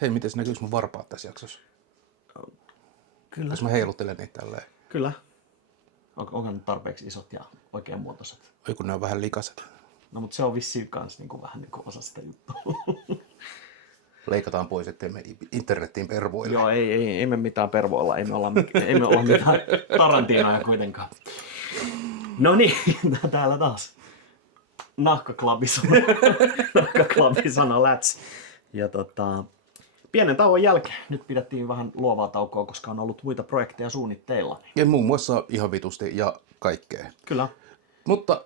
Hei, miten näkyykö mun varpaat tässä jaksossa? Kyllä. Jos mä heiluttelen niitä tälleen. Kyllä. Onko ne tarpeeksi isot ja oikeanmuotoiset? Oi kun ne on vähän likaset. No mutta se on vissiin kans niinku vähän niinku osa sitä juttua. Leikataan pois, ettei me internettiin pervoille. Joo, ei me mitään pervoilla. Ei me olla mitään Tarantinoja kuitenkaan. No niin, täällä taas. Nahkaklabi sana läts. Ja pienen tauon jälkeen nyt pidettiin vähän luovaa taukoa, koska on ollut muita projekteja suunnitteilla. Ja muun muassa ihan vitusti ja kaikkea. Kyllä. Mutta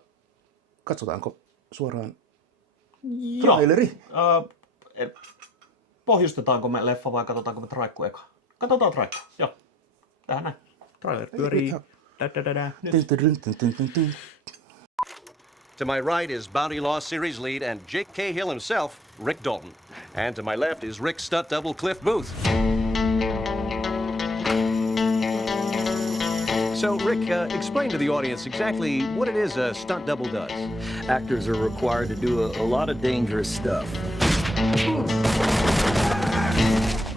katsotaanko suoraan traileri? Pohjustetaanko me leffa vai katsotaanko me traikku eka? Katsotaan traikku, joo. Tähän näin. Trailer pyörii. Nyt. To my right is Bounty Law series lead and Jake Cahill himself, Rick Dalton. And to my left is Rick's stunt double, Cliff Booth. So, Rick, explain to the audience exactly what it is a stunt double does. Actors are required to do a lot of dangerous stuff.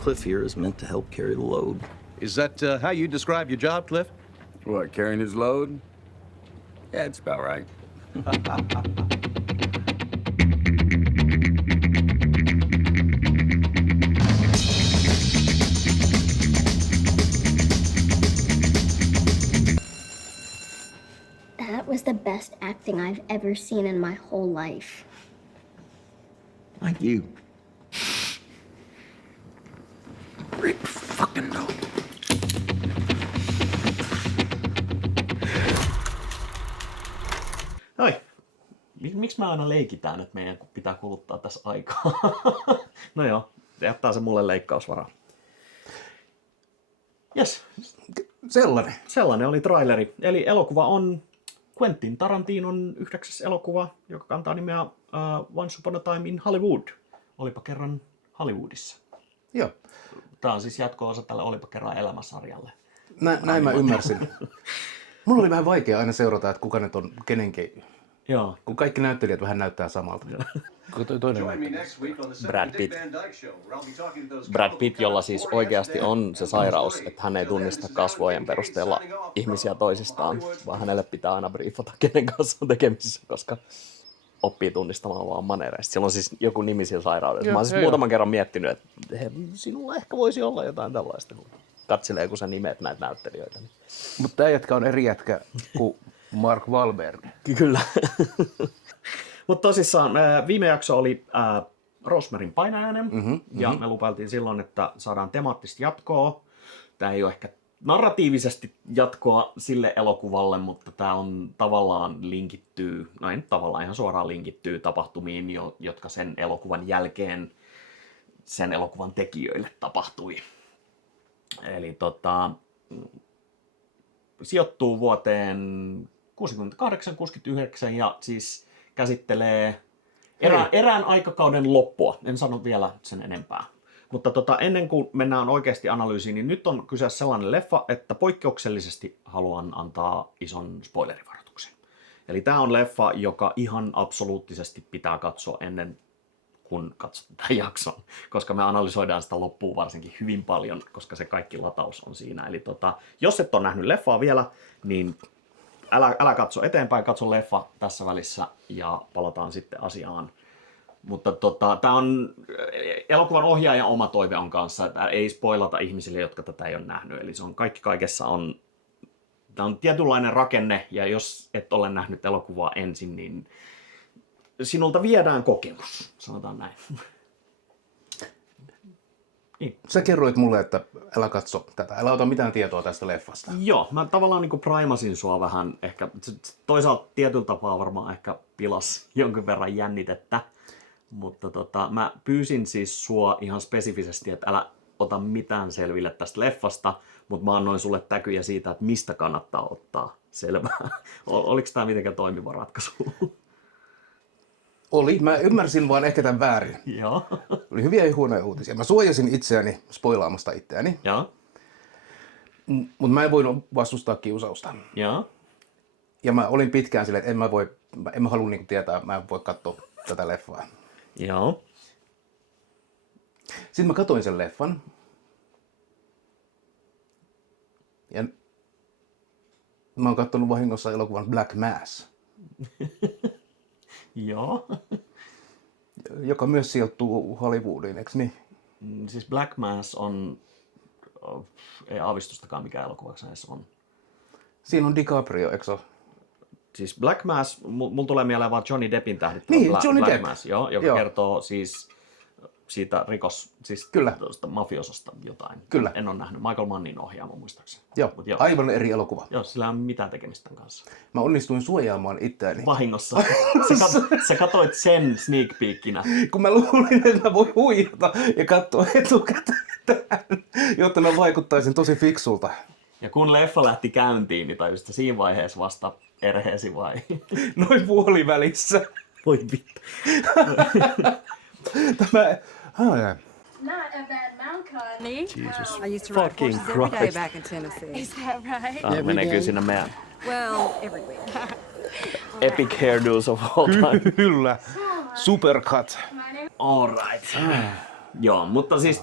Cliff here is meant to help carry the load. Is that how you describe your job, Cliff? What, carrying his load? Yeah, it's about right. That was the best acting I've ever seen in my whole life. Thank you. Rick fucking Dalton. Oi. Miksi me aina leikitään, että meidän pitää kuluttaa tässä aikaa? No joo, jättää se mulle leikkausvaraa. Jes, sellainen oli traileri. Eli elokuva on Quentin Tarantinon 9. elokuva, joka kantaa nimeä Once Upon a Time in Hollywood. Olipa kerran Hollywoodissa. Joo. Tämä on siis jatko-osa tälle Olipa kerran elämäsarjalle. Näin mä ymmärsin. Mulla oli vähän vaikea aina seurata, että kuka nyt on kenenkin. Joo. Kun kaikki näyttelijät vähän näyttää samalta. Toinen Brad Pitt, jolla siis oikeasti on se sairaus, että hän ei tunnista kasvojen perusteella ihmisiä toisistaan, vaan hänelle pitää aina briefata, kenen kanssa on tekemisissä, koska oppii tunnistamaan vaan manereista. Sillä on siis joku nimi sillä sairaudessa. Mä oon siis muutaman kerran miettinyt, että sinulla ehkä voisi olla jotain tällaista, kun katselee, kun sä nimet näitä näyttelijöitä. Mutta tämä jätkä on eri jätkä kuin Mark Wahlberg. Kyllä. Mutta tosissaan viime jakso oli Rosemarin painajainen, ja me lupailtiin silloin, että saadaan temaattista jatkoa. Tämä ei ole ehkä narratiivisesti jatkoa sille elokuvalle, mutta tämä on tavallaan linkittyy, no ei tavallaan ihan suoraan linkittyy tapahtumiin, jotka sen elokuvan jälkeen sen elokuvan tekijöille tapahtui. Eli sijoittuu vuoteen 68-69 ja siis käsittelee erään aikakauden loppua. En sano vielä sen enempää. Mutta ennen kuin mennään oikeasti analyysiin, niin nyt on kyseessä sellainen leffa, että poikkeuksellisesti haluan antaa ison spoilerivaroituksen. Eli tämä on leffa, joka ihan absoluuttisesti pitää katsoa ennen kuin katsot tämän jakson, koska me analysoidaan sitä loppuun varsinkin hyvin paljon, koska se kaikki lataus on siinä. Eli jos et ole nähnyt leffaa vielä, niin älä katso eteenpäin, katso leffa tässä välissä ja palataan sitten asiaan. Mutta tämä on elokuvan ohjaajan oma toive on kanssa, että ei spoilata ihmisille, jotka tätä ei ole nähnyt. Eli se on kaikki kaikessa tämä on tietynlainen rakenne, ja jos et ole nähnyt elokuvaa ensin, niin sinulta viedään kokemus, sanotaan näin. Niin. Sä kerroit mulle, että älä katso tätä, älä ota mitään tietoa tästä leffasta. Joo, mä tavallaan niin kuin primasin sua vähän, ehkä toisaalta tietyllä tapaa varmaan ehkä pilas jonkin verran jännitettä, mutta mä pyysin siis sua ihan spesifisesti, että älä ota mitään selville tästä leffasta, mutta mä annoin sulle täkyjä siitä, että mistä kannattaa ottaa selvää. Oliko tämä mitenkään toimiva ratkaisu? Oli, mä ymmärsin vaan ehkä tämän väärin. Joo. Oli hyviä ja huonoja uutisia. Mä suojasin itseäni spoilaamasta itseäni. Joo. Mutta mä en voinut vastustaa kiusausta. Joo. Ja mä olin pitkään silleen, että en mä halua niinku tietää, mä en voi katsoa tätä leffaa. Joo. Sitten mä katsoin sen leffan. Ja mä oon katsonut vahingossa elokuvan Black Mass, Joo. joka myös sijoittuu Hollywoodiin, eikö niin? Siis Black Mass on, ei aavistustakaan mikä elokuvaksi näissä on. Siinä on DiCaprio, eikö se ole? Siis Black Mass, mulla tulee mieleen vaan Johnny Deppin tähdittävä Niin, Johnny Black Depp. Mass, joka Joo. kertoo siis siitä siis Kyllä. tuosta mafiososta jotain. Kyllä. En ole nähnyt. Michael Mannin ohjaama muistaakseni. Joo, Mut joo. aivan eri elokuva. Joo, sillä ei ole mitään tekemistä tämän kanssa. Mä onnistuin suojaamaan itseäni. Vahingossa. Sä katoit sen sneak peekinä. Kun mä luulin, että mä voin huijata ja katsoa etukäteen tähän, jotta mä vaikuttaisin tosi fiksulta. Ja kun leffa lähti käyntiin, niin tajusit siinä vaiheessa vasta erheesi vai? Noin puolivälissä. Voi vittu. Tämä... Not a bad mount cut. Jesus I used to ride fucking horses every day Christ. back in Tennessee. Is that right? Ah, menee kyllä sinne meidän Well, every week. epic hairdos of all time. Kyllä. Supercut. All right. Joo, mutta siis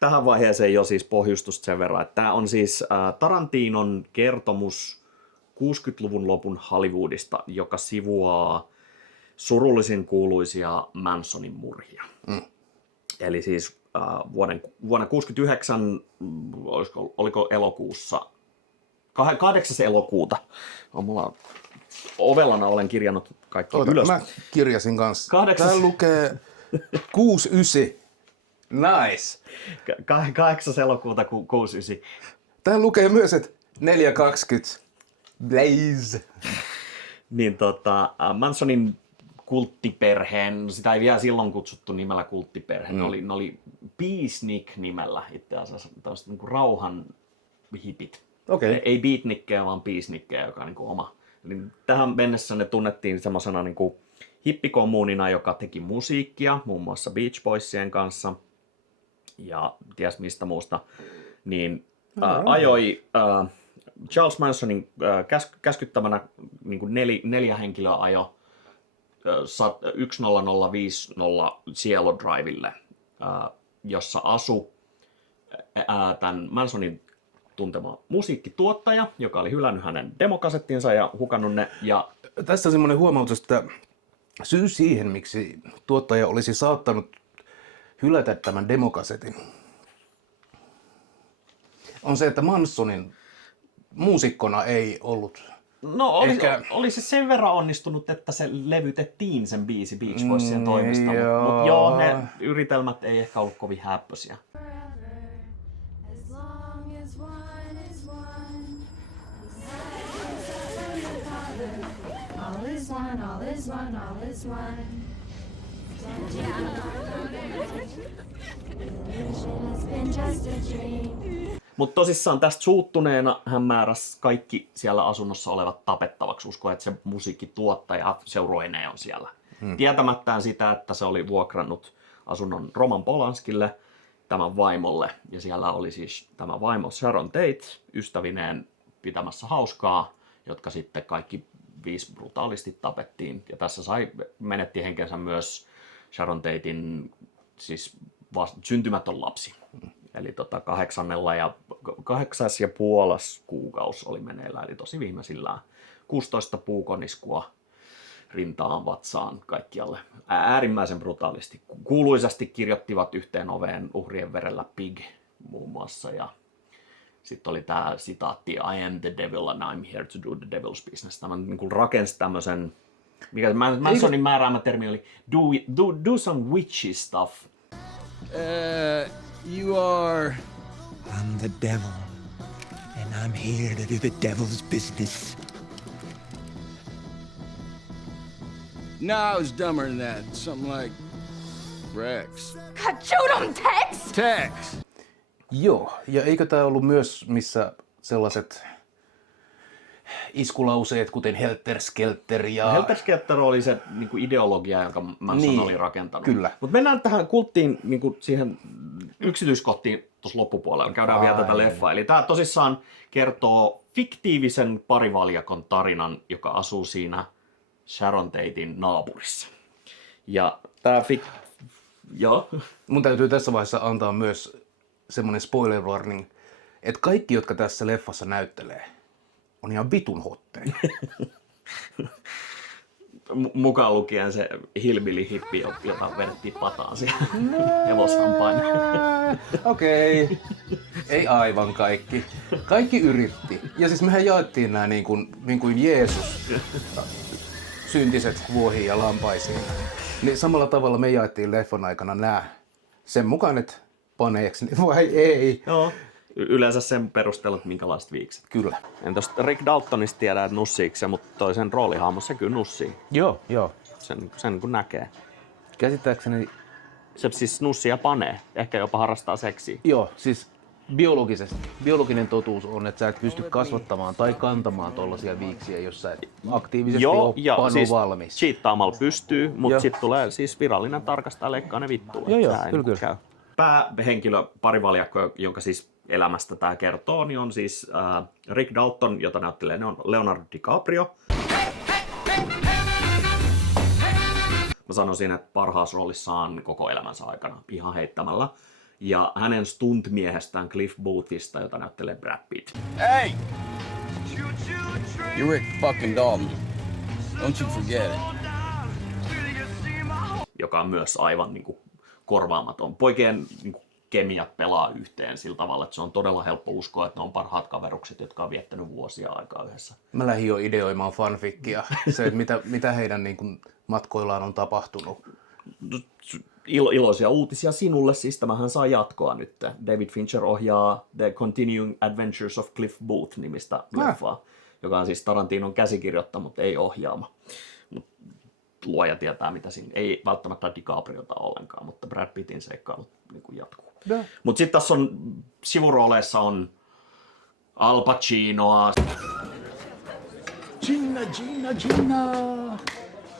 tähän vaiheeseen jo siis pohjustusta sen verran, että tämä on siis Tarantinon kertomus 60-luvun lopun Hollywoodista, joka sivuaa surullisin kuuluisia Mansonin murhia. Eli siis vuonna 69, oliko elokuussa, 8. elokuuta, mulla ovellana olen kirjannut kaikki ylös. Mä kirjasin kanssa. 8. Tää lukee 69. Nice. 8. elokuuta 69. Tää lukee myös, että 420. Blaze. Niin Mansonin kulttiperheen, sitä ei vielä silloin kutsuttu nimellä kulttiperhe, ne oli Peacenik-nimellä itse asiassa, tällaiset niin kuin rauhan hipit. Okei. Ei beatnikkejä, vaan peacenikkeja, joka on niin kuin oma. Eli tähän mennessä ne tunnettiin semmoisena niin kuin hippikommuunina, joka teki musiikkia, muun muassa Beach Boysien kanssa ja ties mistä muusta, niin ajoi Charles Mansonin käskyttämänä niin kuin 4 henkilöä ajo 10050 Cielo Drivelle, jossa asui tämän Mansonin tuntema musiikkituottaja, joka oli hylännyt hänen demokasettinsa ja hukannut ne. Ja Tässä on semmoinen huomautus, että syy siihen, miksi tuottaja olisi saattanut hylätä tämän demokasetin, on se, että Mansonin muusikkona ei ollut. no Ehkä- oli se sen verran onnistunut, että se levytettiin sen biisi Beach Boysien toimesta. joo. Mutta joo, ne yritelmät ei ehkä ollut kovin häppöisiä. As long as one is one. All is one, all is one, all is one. Illusion has been just a dream. Mutta tosissaan tästä suuttuneena hän määräsi kaikki siellä asunnossa olevat tapettavaksi. Uskon, että se musiikkituottaja seuroineen on siellä. Tietämättään sitä, että se oli vuokrannut asunnon Roman Polanskille, tämän vaimolle. Ja siellä oli siis tämä vaimo Sharon Tate ystävineen pitämässä hauskaa, jotka sitten kaikki 5 brutaalisti tapettiin. Ja tässä menetti henkensä myös Sharon Tatein siis syntymätön lapsi. Eli 8 ja puolas kuukausi oli meneillään, eli tosi viimeisillään 16 puukoniskua rintaan, vatsaan, kaikkialle. Äärimmäisen brutaalisti. Kuuluisasti kirjoittivat yhteen oveen uhrien verellä Pig muun muassa. Ja sitten oli tämä sitaatti, I am the devil and I'm here to do the devil's business. Tämä niin rakensi tämmöisen, mikä Mansonin määräämä termi oli, do some witchy stuff. You are... I'm the devil, and I'm here to do the devil's business. No, I was dumber than that. Something like Rex. God, shoot 'em, Tex! Tex! Joo, ja eikö tämä ollut myös, missä sellaiset iskulauseet, kuten Helter Skelter ja... Helter Skelter oli se niinku ideologia, jonka Manson Niin, oli rakentanut. kyllä. Mutta mennään tähän kulttiin, niinku siihen yksityiskohtiin tuossa loppupuolella. Käydään vielä tätä leffaa. Eli tämä tosissaan kertoo fiktiivisen parivaljakon tarinan, joka asuu siinä Sharon Tatein naapurissa. Ja tämä Joo. Mun täytyy tässä vaiheessa antaa myös semmonen spoiler warning, että kaikki, jotka tässä leffassa näyttelee, on ihan vitun hotteja. Mukaan lukien se hillbilly-hippi, jota vedettiin pataan siellä hevoshampain. Okei. Ei aivan kaikki. Kaikki yritti. Ja siis mehän jaettiin nämä niin kuin Jeesus syntiset vuohiin ja lampaisiin. Niin samalla tavalla me jaettiin leffon aikana nämä. Sen mukaan, että paneeksi vai ei. Joo. Yleensä sen perusteella, että minkälaiset viikset. Kyllä. En tosta Rick Daltonista tiedä, että nussiiko se, mutta toisen roolihahmossa se kyllä nussii. Joo. Sen kun näkee. Käsittääkseni, Se siis nussii ja panee. Ehkä jopa harrastaa seksiä. joo, siis biologisesti. Biologinen totuus on, että sä et pysty kasvattamaan tai kantamaan tollaisia viiksiä, jos sä et aktiivisesti ole ja pano siis valmis. cheattaamalla pystyy, mutta Joo. sitten tulee siis virallinen tarkastaja leikkaa ne vittuun. Joo, Tää ei kyllä, niinku kyllä. käy. Päähenkilö, parivaljakko, jonka siis elämästä tämä kertoo, niin on siis Rick Dalton, jota näyttelee Leonardo DiCaprio. Mä sanoisin, että parhaassa roolissaan koko elämänsä aikana ihan heittämällä. Ja hänen stuntmiehestään Cliff Boothista, jota näyttelee Brad Pitt. Hey! You're Rick fucking Dalton. Don't you forget it. Joka on myös aivan niin kuin korvaamaton. Poikien niin kuin kemiat pelaa yhteen sillä tavalla, että se on todella helppo uskoa, että ne on parhaat kaverukset, jotka on viettänyt vuosia aikaa yhdessä. Mä lähdin jo ideoimaan fanfickia. Se, että mitä heidän niin kuin matkoillaan on tapahtunut. Iloisia uutisia sinulle, siis tämähän saa jatkoa nyt. David Fincher ohjaa The Continuing Adventures of Cliff Booth -nimistä leffaa, joka on siis Tarantinon käsikirjoittama, mutta ei ohjaama. Luoja tietää, mitä siinä. Ei välttämättä DiCapriota ollenkaan, mutta Brad Pittin seikkailut niin kuin jatkuu. Mutta sitten tässä on sivurooleissa on Al Pacinoa. Gina.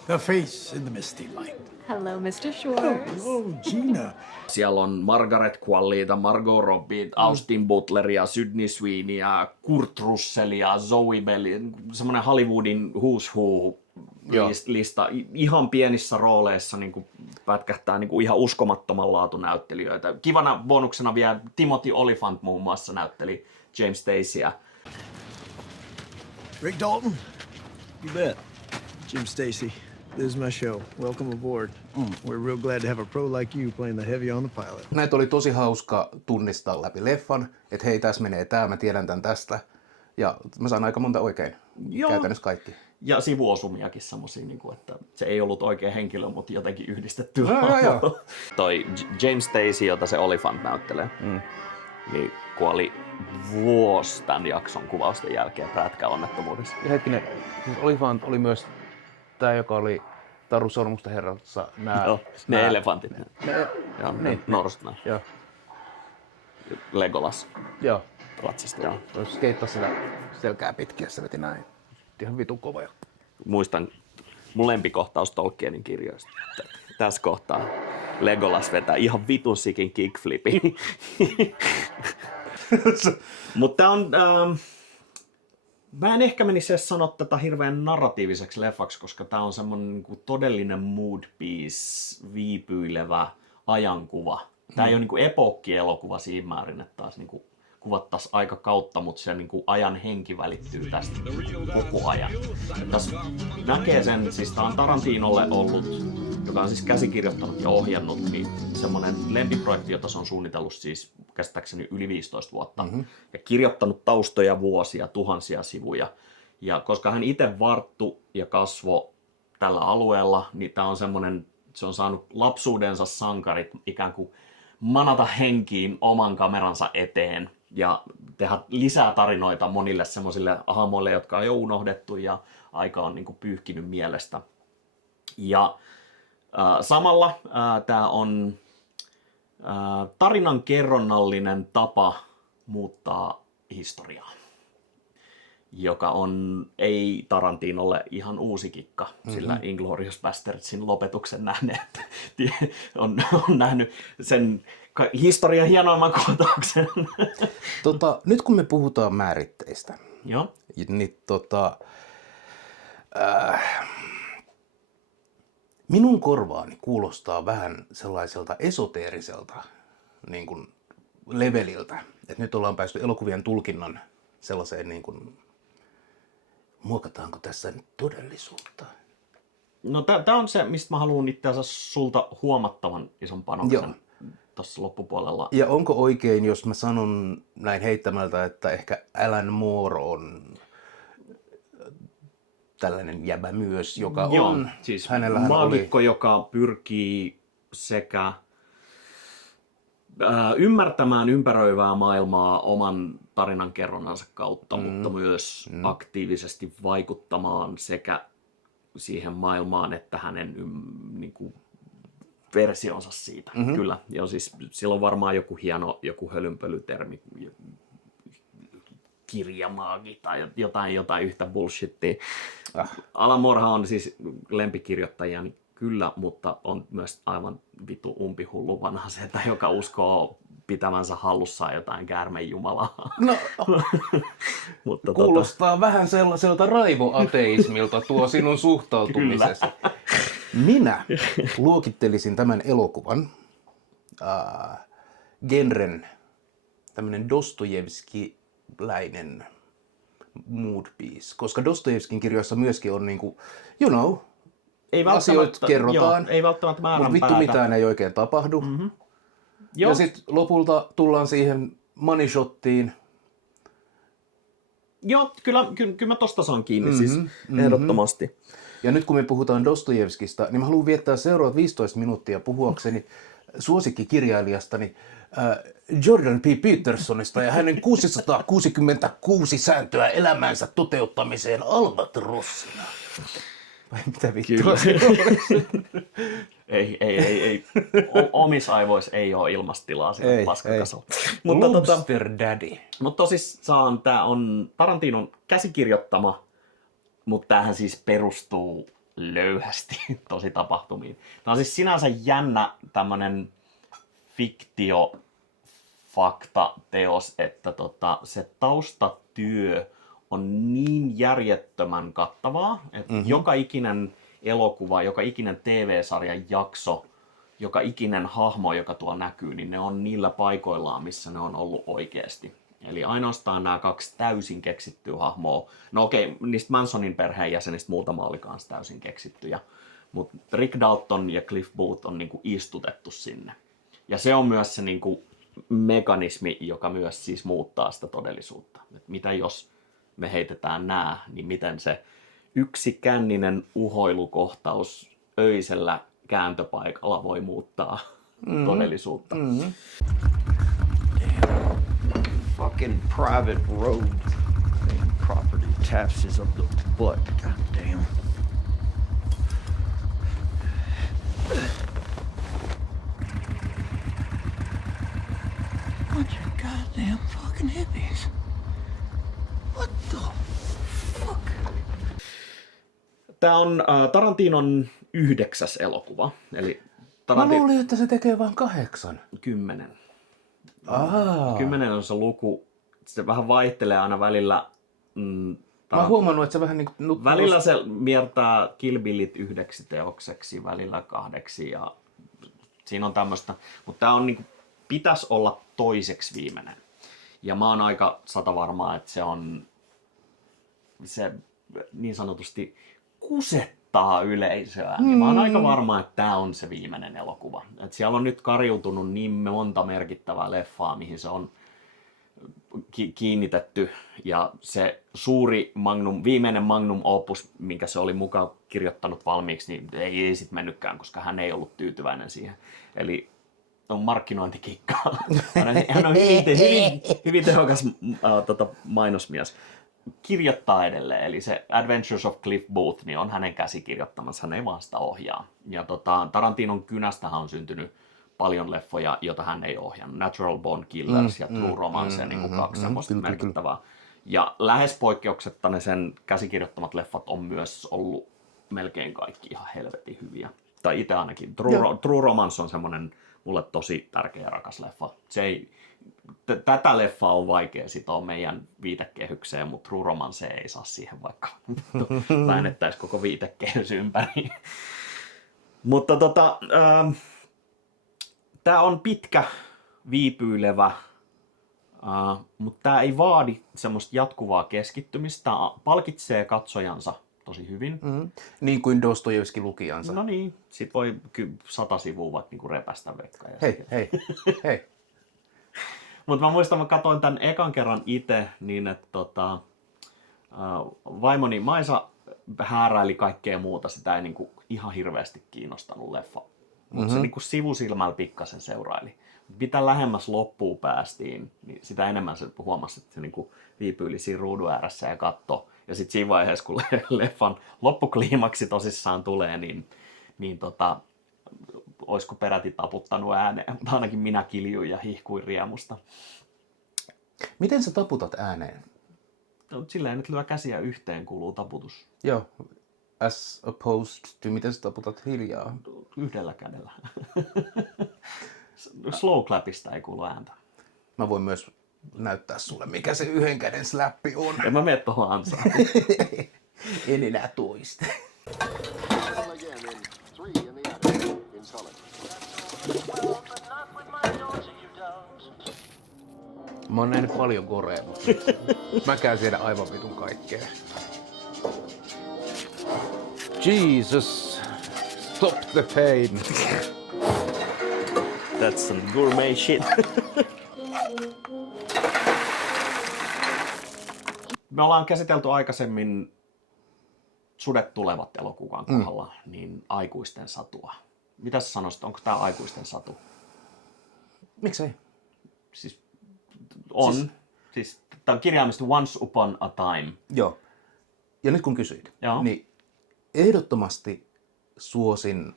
The face in the misty light. Hello, Mr. Schwartz. Oh, Gina. Siellä on Margaret Qualleyta, Margot Robbie, Austin Butleria, Sydney Sweeneyä, Kurt Russellia, Zoe Bellia, semmoinen Hollywoodin who's who lista. Ihan pienissä rooleissa niin kuin pätkähtää niin kuin ihan uskomattoman laatunäyttelijöitä. Kivana bonuksena vielä Timothy Olyphant muun muassa näytteli James Stacyä. Rick Dalton. You bet. Jim Stacy. This is my show. Welcome aboard. We're real glad to have a pro like you playing the heavy on the pilot. Näitä oli tosi hauska tunnistaa läpi leffan, että hei, tässä menee tää, mä tiedän tän tästä. Ja mä saan aika monta oikein. Joo. Käytännössä kaikki. Ja sivuosumiakin semmosia, niin kuin, että se ei ollut oikea henkilö, mutta jotenkin yhdistetty. Joo. Toi James Stacy, jota se Olyphant näyttelee, niin kuoli vuosi tämän jakson kuvausten jälkeen prätkäonnettomuudessa. Ja hetkinen, siis Olyphant oli myös tää, joka oli Taru Sormusten herrassa. Joo, ne elefantit. Joo, niin. Norsut nää. Joo. Legolas. Joo. Ratsista, joo. Jos skeittasi sitä selkää pitkin, se veti näin. Ihan vitun kova. Muistan mun lempikohtaus Tolkienin kirjoista. Tässä kohtaa Legolas vetää ihan vitun sikin kickflipin. Mutta on... mä en ehkä menisi edes sanoa tätä hirveän narratiiviseksi leffaksi, koska tää on semmonen niinku todellinen mood piece, viipyilevä ajankuva. Tää ei ole niinku epokkielokuva siinä määrin, että taas niinku kuvattaisiin aika kautta, mutta se niinku ajan henki välittyy tästä koko ajan. Tässä näkee sen, siis tää on Tarantinolle ollut, joka on siis käsikirjoittanut ja ohjannut, niin semmoinen lempiprojekti, jota se on suunnitellut siis käsittääkseni yli 15 vuotta. Ja kirjoittanut taustoja vuosia, tuhansia sivuja. Ja koska hän itse varttu ja kasvoi tällä alueella, niin tää on semmoinen, se on saanut lapsuudensa sankarit ikään kuin manata henkiin oman kameransa eteen ja tehdä lisää tarinoita monille semmoisille hahmoille, jotka on jo unohdettu ja aika on niin kuin pyyhkinyt mielestä. Ja samalla tämä on tarinan kerronnallinen tapa muuttaa historiaa, joka on ei Tarantinolle ihan uusi kikka, sillä Inglourious Bastardsin lopetuksen nähneet on nähnyt sen historian hienoimman kohtauksen. Nyt kun me puhutaan määritteistä, Joo. niin minun korvaani kuulostaa vähän sellaiselta esoteeriselta niin kuin leveliltä. Että nyt ollaan päästy elokuvien tulkinnan sellaiseen, niin kuin, muokataanko tässä nyt todellisuutta? No tää on se, mistä mä haluan itse asiassa sulta huomattavan ison panoksen tuossa loppupuolella. Ja onko oikein, jos mä sanon näin heittämältä, että ehkä Alan Moore on tällainen jäbä myös, joka on, siis hänellähän maagikko, oli... joka pyrkii sekä ymmärtämään ympäröivää maailmaa oman tarinankerronnansa kautta, mutta myös aktiivisesti vaikuttamaan sekä siihen maailmaan että hänen niin kuin, versionsa siitä. Kyllä. Ja siis sillä on varmaan joku hieno, joku hölynpölytermi, kirjamaagi tai jotain yhtä bullshittia. Alan Moorehan on siis lempikirjoittajia, niin kyllä, mutta on myös aivan vitu umpihullu vanha setä, joka uskoo pitävänsä hallussaan jotain käärmejumalaa. No, mutta kuulostaa vähän sellaiselta raivoateismilta tuo sinun suhtautumisesi. Minä luokittelisin tämän elokuvan genren tämmöinen Dostojevskiläinen mood piece, koska Dostojevskin kirjoissa myöskin on niinku, you know, ei asioita kerrotaan, ei välttämättä mutta vittu mitään ei oikein tapahdu. Ja sitten lopulta tullaan siihen money shottiin. Joo, kyllä mä tosta saan kiinni siis ehdottomasti. Ja nyt kun me puhutaan Dostojevskista, niin mä haluan viettää seuraavat 15 minuuttia puhuakseni suosikkikirjailijastani Jordan P. Petersonista ja hänen 666 sääntöä elämänsä toteuttamiseen Albatrossina. Vai mitä vittua se Ei. Omissa aivoissa ei ole ilmastilaa sillä paskakasalla. Lobster Daddy. Mutta tosissaan tämä on Tarantinon käsikirjoittama, mutta tämähän siis perustuu löyhästi tosi tapahtumiin. Tämä on siis sinänsä jännä tämmönen fiktio-faktateos, että se taustatyö on niin järjettömän kattavaa, että joka ikinen elokuva, joka ikinen TV-sarjan jakso, joka ikinen hahmo, joka tuo näkyy, niin ne on niillä paikoillaan, missä ne on ollut oikeasti. Eli ainoastaan nämä 2 täysin keksittyä hahmoa. No okei, niistä Mansonin perheenjäsenistä muutama oli kanssa täysin keksittyjä. Mutta Rick Dalton ja Cliff Booth on niinku istutettu sinne. Ja se on myös se niinku mekanismi, joka myös siis muuttaa sitä todellisuutta. Et mitä jos me heitetään nämä, niin miten se yksi känninen uhoilukohtaus öisellä kääntöpaikalla voi muuttaa todellisuutta. Fucking private road. Property taxes up the butt. God damn. Bunch of goddamn fucking hippies. What the fuck? Tämä on Tarantinon 9. elokuva. Eli Mä luulin, että se tekee vain 8. 10. 10 on se luku. Se vähän vaihtelee aina välillä. Mä oon huomannut, että se vähän niin välillä se miertää Kill Billit 1 teokseksi, välillä 2 ja siinä on tämmöistä. Mutta tää on niinku, pitäisi olla toiseksi viimeinen. Ja mä oon aika satavarmaa, että se niin sanotusti kusettaa yleisöä. Ja mä oon aika varma, että tää on se viimeinen elokuva. Et siellä on nyt kariutunut niin monta merkittävää leffaa, mihin se on kiinnitetty. Ja se suuri viimeinen magnum opus, minkä se oli mukaan kirjoittanut valmiiksi, niin ei sit mennytkään, koska hän ei ollut tyytyväinen siihen. Eli on markkinointikikka. Hän on hyvin tehokas mainosmies. Kirjoittaa edelleen, eli se Adventures of Cliff Booth niin on hänen käsikirjoittamansa, hän ei vaan sitä ohjaa. Ja Tarantinon kynästähän on syntynyt paljon leffoja, joita hän ei ohjannut. Natural Born Killers ja True Romance, niin kuin 2 semmoista merkittävää. Ja lähes poikkeuksetta ne sen käsikirjoittamat leffat on myös ollut melkein kaikki ihan helvetin hyviä. Tai itse ainakin. True Romance on semmoinen mulle tosi tärkeä ja rakas leffa. Tätä leffaa on vaikea sitoa meidän viitekehykseen, mutta True Romance ei saa siihen, vaikka väännettäisiin koko viitekehys ympäri. Mutta tää on pitkä, viipyilevä, mutta tää ei vaadi semmoista jatkuvaa keskittymistä. Tää palkitsee katsojansa tosi hyvin. Niin kuin Dostojevski lukijansa. No niin, sit voi 100 sivua vaikka niinku repästä vekkaa. Hei. Mutta mä muistan, mä katsoin tän ekan kerran itse niin, että vaimoni Maisa hääräili kaikkea muuta. Sitä ei niinku ihan hirveästi kiinnostanut leffa. Mutta se niinku sivusilmällä pikkasen seuraili. Mitä lähemmäs loppuun päästiin, niin sitä enemmän se huomasi, että se niinku viipyili siinä ruudun ääressä ja katsoi. Ja sitten siinä vaiheessa, kun leffan loppukliimaksi tosissaan tulee, niin olisiko peräti taputtanut ääneen. Mutta ainakin minä kiljuin ja hihkuin riemusta. Miten sä taputat ääneen? Silleen nyt lyö käsiä yhteen kuuluu taputus. Joo. As opposed to miten sä taputat hiljaa? Yhdellä kädellä. Slow clapista ei kuulu ääntä. Mä voin myös näyttää sulle, mikä se yhden käden slappi on. En mä mene tohon ansaan. En enää toista. Mä oon nähnyt paljon gorea, mutta mä käyn siellä aivan vitun kaikkea. Jesus, stop the pain. That's some gourmet shit. Me ollaan käsitelty aikaisemmin Sudet tulevat elokuvan kohdalla, niin aikuisten satua. Mitä sä sanoisit, onko tää aikuisten satu? Miksei? Siis on. Siis tää on kirjaimista Once Upon a Time. Joo. Ja nyt kun kysyit, Joo. niin ehdottomasti suosin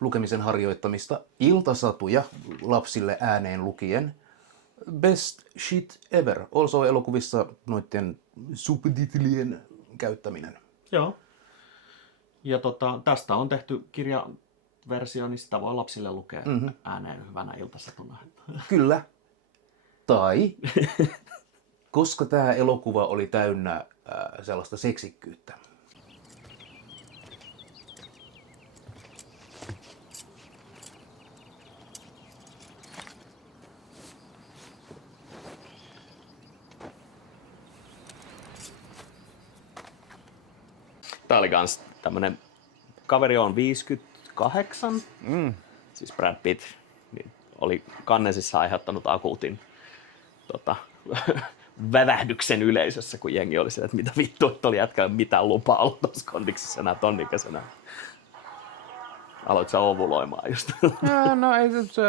lukemisen harjoittamista, iltasatuja lapsille ääneen lukien. Best shit ever. Also elokuvissa noiden subtitlien käyttäminen. Joo. Ja tästä on tehty kirjaversio, niin sitä voi lapsille lukea ääneen hyvänä iltasatuna. Kyllä. Tai koska tämä elokuva oli täynnä sellaista seksikkyyttä. Tää oli kans tämmönen, kaveri on 58, siis Brad Pitt, niin oli Cannesissa aiheuttanut akuutin vävähdyksen yleisössä, kun jengi oli siellä, että mitä vittua, että oli jätkällä mitään lupaa ollut tuossa kondiksessa enää tonnikäisenä. Aloit sä ovuloimaan just. No ei se...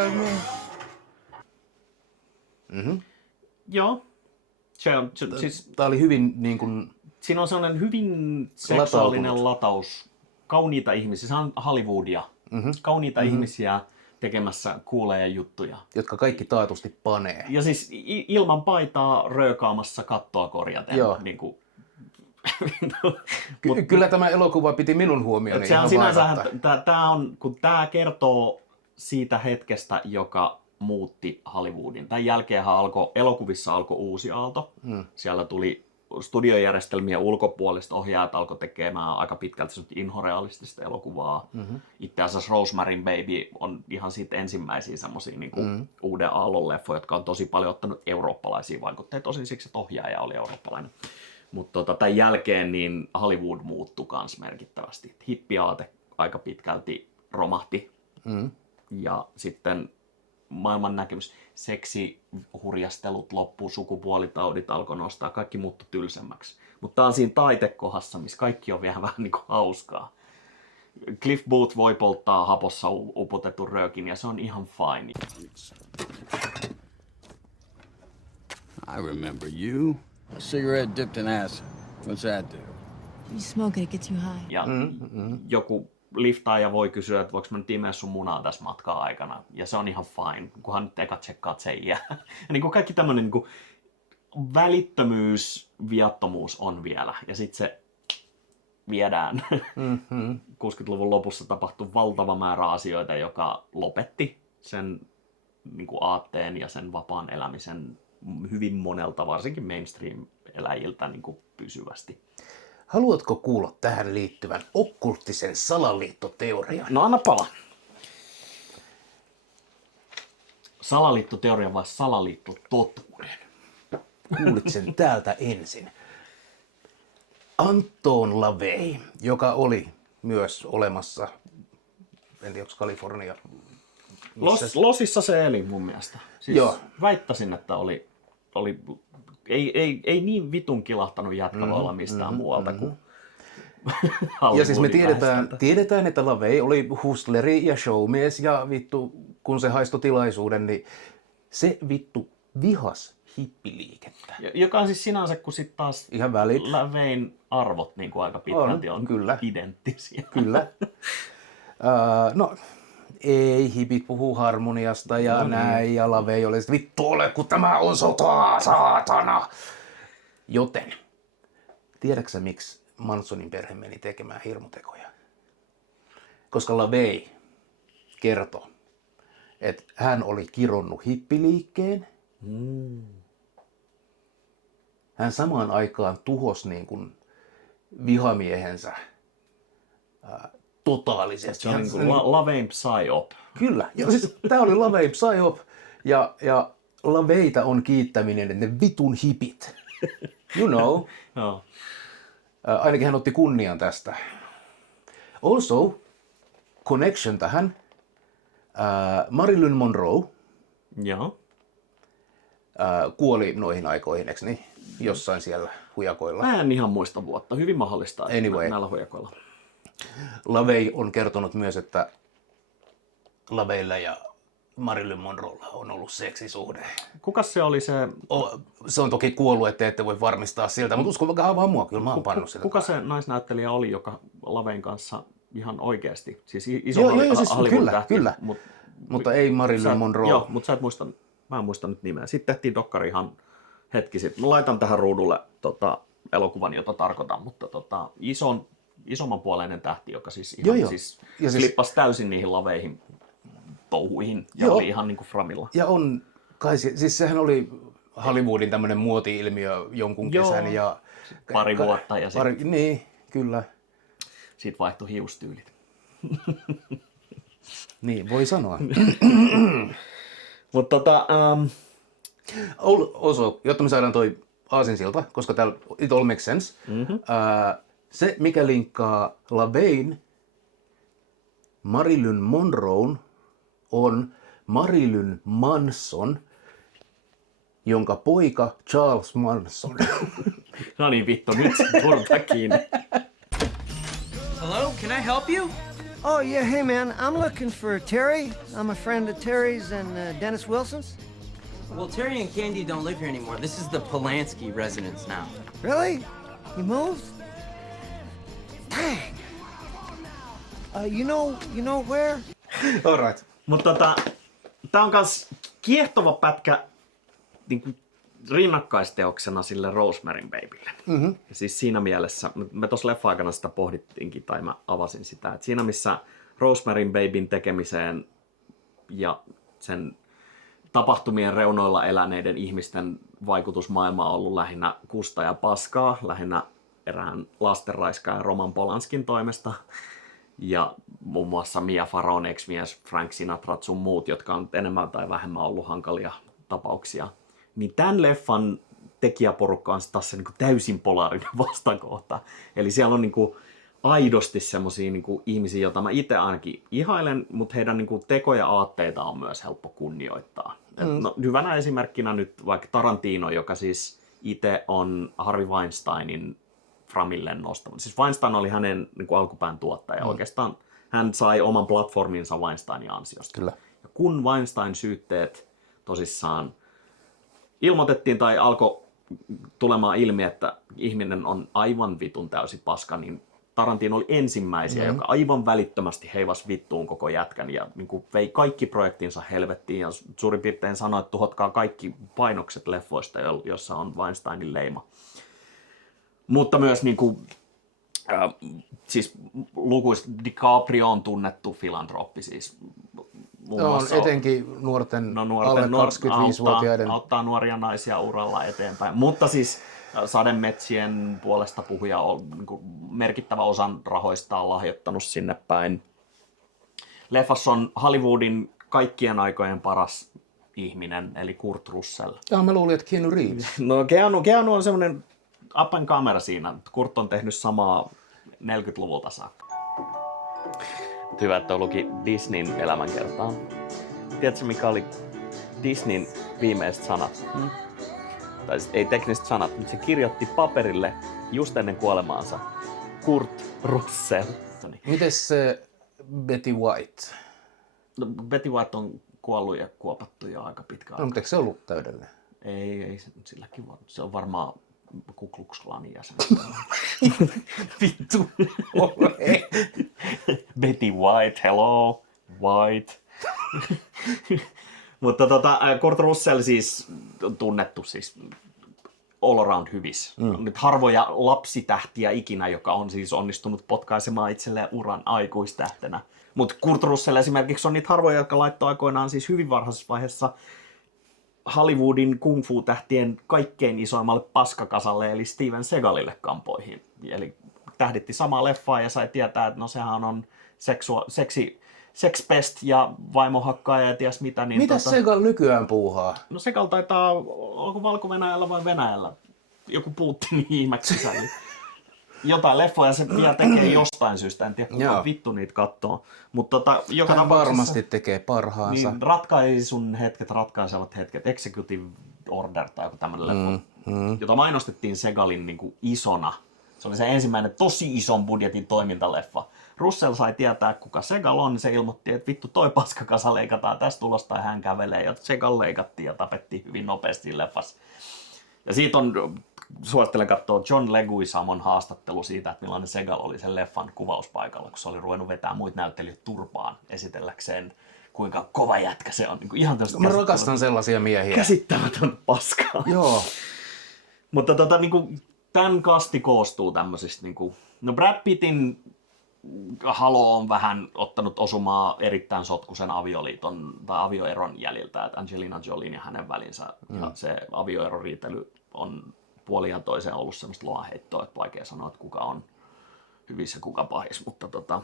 Joo. Siis, Tää oli hyvin niin kuin... siinä on sellainen hyvin seksuaalinen lataus. Kauniita ihmisiä, se on Hollywoodia. Kauniita ihmisiä tekemässä kuuleja juttuja. Jotka kaikki taatusti panee. Ja siis ilman paitaa röökaamassa kattoa korjaten. Joo. Niin kuin... Kyllä tämä elokuva piti minun huomioni ihan kun tämä kertoo siitä hetkestä, joka muutti Hollywoodin. Tämän jälkeenhän elokuvissa alkoi uusi aalto. Siellä tuli studiojärjestelmien ulkopuolista ohjaajat alkoi tekemään aika pitkälti inhorealistista elokuvaa. Itse asiassa Rosemary's Baby on ihan siitä ensimmäisiä semmoisia niin kuin uuden aallon leffoja, jotka on tosi paljon ottanut eurooppalaisia vaikutteita, tosin siksi, että ohjaaja oli eurooppalainen. Mutta tämän jälkeen niin Hollywood muuttui myös merkittävästi. Hippiaate aika pitkälti romahti. Ja sitten maailman näkemys, seksihurjastelut loppuu, sukupuolitaudit alkoi nostaa, kaikki muuttui tylsemmäksi. Mutta tämä on siinä taitekohdassa, missä kaikki on vielä vähän niin kuin hauskaa. Cliff Booth voi polttaa hapossa upotetun röökin ja se on ihan fine. I remember you. A cigarette dipped in acid. What's that do? You smoke it, it gets you high. Ja joku liftaaja voi kysyä, että voiko mä nyt imeä sun munaa tässä matkaa aikana. Ja se on ihan fine, kunhan nyt eka tsekkaat sen iän. Ja niin kuin kaikki tämmöinen niin kuin välittömyys, viattomuus on vielä. Ja sitten se viedään. 60-luvun lopussa tapahtui valtava määrä asioita, joka lopetti sen niin kuin aatteen ja sen vapaan elämisen hyvin monelta, varsinkin mainstream-eläjiltä niin kuin pysyvästi. Haluatko kuulla tähän liittyvän okkulttisen salaliittoteorian? No anna pala. Salaliittoteoria vai salaliittototuuden? Kuulit sen täältä ensin. Anton LaVey, joka oli myös olemassa, en tiedä, onko Kalifornia. Losissa se eli mun mielestä. Siis Joo. Väittäisin, että oli ei niin vitun kilahtanut jätkä voi olla mistään muualta kuin Ja siis me Hollywoodin tiedetään, että LaVey oli hustleri ja showmies ja vittu, kun se haistoi tilaisuuden, niin se vittu vihas hippiliikettä. Joka on siis sinänsä, kun sitten taas Ihan valid. LaVeyn arvot niin kuin aika pitkälti on kyllä. identtisiä. Kyllä. No, ei, hipit puhuu harmoniasta ja näin, ja LaVey oli sitten, vittu ole, kun tämä on sotaa, saatana. Joten, tiedätkö miksi Mansonin perhe meni tekemään hirmutekoja? Koska LaVey kertoi, että hän oli kironnut hippiliikkeen. Hän samaan aikaan tuhosi niin kuin vihamiehensä totaalisesti. Se on niin kuin LaVeyn psyop. Kyllä. Ja siis, tämä oli LaVey psyop ja LaVeytä on kiittäminen, ne vitun hipit. You know. Joo. Ainakin hän otti kunnian tästä. Also, connection tähän. Marilyn Monroe Joo. kuoli noihin aikoihin, eikö niin? Jossain siellä hujakoilla. Mä en ihan muista vuotta. Hyvin mahdollista, että Anyway. näillä hujakoilla. LaVey on kertonut myös, että LaVeyllä ja Marilyn Monroella on ollut seksisuhde. Kukas se oli se... Se on toki kuollut, ettei ette voi varmistaa siltä, mutta usko vaikka vaan mua, kyllä mä oon pannut sitä. Kuka se naisnäyttelijä oli, joka LaVeyn kanssa ihan oikeasti, siis iso siis Hollywood-tähti. kyllä. Mutta ei Marilyn Monroe. Joo, mutta mä en muista nyt nimeä. Sitten tehtiin dokkari ihan hetki sitten. Mä laitan tähän ruudulle elokuvan, jota tarkoitan, mutta isomman puoleinen tähti, joka siis ihan siis flippasi täysin niihin LaVeyhin touhuihin ja oli ihan niin kuin framilla. Ja on kai, siis sehän oli Hollywoodin tämmöinen muoti-ilmiö jonkun kesän ja... Pari vuotta ja sitten... Niin, kyllä. Siitä vaihtui hiustyylit. Niin, voi sanoa. Mutta Also, jotta me saadaan toi aasinsilta, koska täällä it all makes sense, se mikä linkkaa LaVeyn Marilyn Monroen on Marilyn Manson, jonka poika Charles Manson. no niin vittu, nyt turta kiinni. Hello, can I help you? Oh, yeah, hey, man, I'm looking for Terry. I'm a friend of Terry's and Dennis Wilson's. Well, Terry and Candy don't live here anymore. This is the Polanski residence now. Really? He moved? Dang. You know where? All right. Mutta tää on kans kiehtova pätkä niinku rinnakkaisteoksena sille Rosemarin Babylle. Mm-hmm. Siis siinä mielessä, me tuossa leffa-aikana sitä pohdittiinkin, tai mä avasin sitä, että siinä missä Rosemarin Babyn tekemiseen ja sen tapahtumien reunoilla eläneiden ihmisten vaikutusmaailma on ollut lähinnä kusta ja paskaa, lähinnä erään lastenraiskaajan Roman Polanskin toimesta. Ja muun muassa Mia Farrown ex-mies, Frank Sinatra sun muut, jotka on enemmän tai vähemmän ollut hankalia tapauksia. Niin tämän leffan tekijäporukka on taas se niin kuin täysin polaarinen vastakohta. Eli siellä on niin kuin aidosti semmosia niin kuin ihmisiä, joita mä itse ainakin ihailen, mutta heidän niin kuin tekoja ja aatteita on myös helppo kunnioittaa. No, hyvänä esimerkkinä nyt vaikka Tarantino, joka siis itse on Harvey Weinsteinin framille nostama. Siis Weinstein oli hänen niin kuin alkupään tuottaja. Oikeastaan hän sai oman platforminsa Weinsteinin ansiosta. Kyllä. Ja kun Weinstein-syytteet tosissaan ilmoitettiin tai alkoi tulemaan ilmi, että ihminen on aivan vitun täysi paska, niin Tarantino oli ensimmäisiä, joka aivan välittömästi heivasi vittuun koko jätkän ja niin kuin vei kaikki projektinsa helvettiin ja suurin piirtein sanoi, että tuhotkaa kaikki painokset leffoista, jossa on Weinsteinin leima. Mutta myös niin kuin, siis lukuista DiCaprio on tunnettu filantrooppi siis. On etenkin nuorten alle 25-vuotiaiden. Auttaa nuoria naisia uralla eteenpäin. Mutta siis sademetsien puolesta puhuja on niin kuin merkittävä osan rahoistaan lahjoittanut sinne päin. Leffassa on Hollywoodin kaikkien aikojen paras ihminen, eli Kurt Russell. Mä luulin, että Keanu Reeves. No Keanu on semmoinen up and camera siinä. Kurt on tehnyt samaa 40-luvulta saakka. Hyvä, että luki Disneyn elämänkertaa. Tiedätkö, mikä oli Disneyn viimeiset sanat? Tai ei tekniset sanat, mutta se kirjoitti paperille just ennen kuolemaansa. Kurt Russell. Mites se Betty White? No, Betty White on kuollut ja kuopattu jo aika pitkään. No, mutta eikö se ollut täydellinen? Ei silläkin voi. Se on varmaan Ku Klux Klanin jäsen. Vittu. Betty White, hello, White. Mutta Kurt Russell siis on tunnettu siis all around hyvissä. Nyt harvoja lapsitähtiä ikinä, joka on siis onnistunut potkaisemaan itselleen uran aikuistähtenä. Mutta Kurt Russell esimerkiksi on niitä harvoja, jotka laittoi aikoinaan siis hyvin varhaisessa vaiheessa Hollywoodin kung fu-tähtien kaikkein isoimmalle paskakasalle, eli Steven Seagalille kampoihin. Eli tähditti samaa leffaa ja sai tietää, että no sehän on sexpest ja vaimohakkaaja ja ties mitä. Niin mitä Seagal nykyään puuhaa? No Seagal taitaa, onko Valko-Venäjällä vai Venäjällä? Joku Putinin ihmeksisä. Jotain leffoja se vielä tekee jostain syystä, en tiedä kuka vittu niitä kattoo. Mutta joka hän varmasti tekee parhaansa. Niin ratkaisevat hetket, Executive Order tai joku tämmöinen leffa, jota mainostettiin Seagalin niin kuin isona. Se oli se ensimmäinen tosi ison budjetin toimintaleffa. Russell sai tietää, kuka Seagal on, niin se ilmoitti, että vittu toi paskakasa leikataan tästä ulos tai hän kävelee. Ja Seagal leikattiin ja tapettiin hyvin nopeasti leffassa. Ja siitä on, suosittelen katsoa John Leguizamon haastattelu siitä, että millainen Seagal oli sen leffan kuvauspaikalla, kun se oli ruvennut vetää muita näyttelijöitä turpaan esitelläkseen, kuinka kova jätkä se on. Niin kuin ihan mä rakastan sellaisia miehiä. Käsittämätön paskaa. Joo. Mutta niin kuin, tämän kasti koostuu tämmöisistä, niin kuin, no Brad Pittin halo on vähän ottanut osumaa erittäin sotkuisen avioliiton tai avioeron jäljiltä, että Angelina Jolien ja hänen välinsä ja se avioeroriitely on puolin ja toiseen ollut semmoista loanheittoa, että vaikea sanoa, että kuka on hyvissä ja kuka pahis, mutta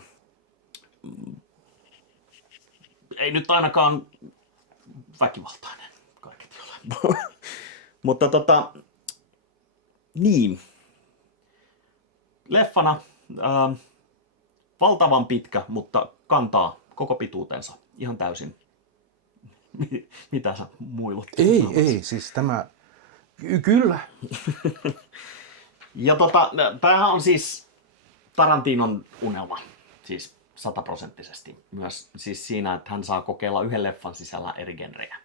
ei nyt ainakaan väkivaltainen kaiket ole. Mutta niin. Leffana valtavan pitkä, mutta kantaa koko pituutensa ihan täysin. Mitä sä muilut? Ei, siis tämä... Kyllä. Ja tämähän on siis Tarantinon unelma, siis 100% myös siis siinä, että hän saa kokeilla yhden leffan sisällä eri genrejä.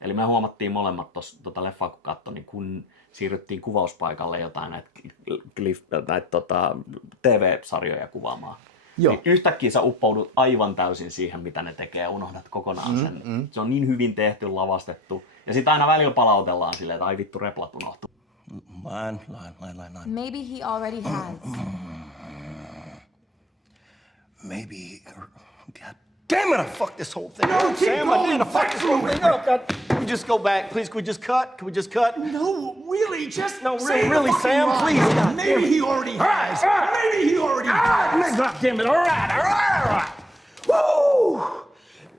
Eli me huomattiin molemmat tuota leffaa kun katsoi, niin kun siirryttiin kuvauspaikalle jotain näitä TV-sarjoja kuvaamaan. Niin yhtäkkiä sä uppoudut aivan täysin siihen, mitä ne tekee ja unohdat kokonaan sen. Se on niin hyvin tehty, lavastettu. Ja sitten aina välillä palautellaan silleen, että ai vittu replat unohtuu. Line. Maybe he already has. Maybe... God damn it, I fucked this whole thing up, Sam. I did. I fucked this whole thing up. Can we just go back, please? Can we just cut? Can we just cut? No, really, just No, really, Sam, please. Maybe he already has. Maybe he already has. God damn it. All right. Woo!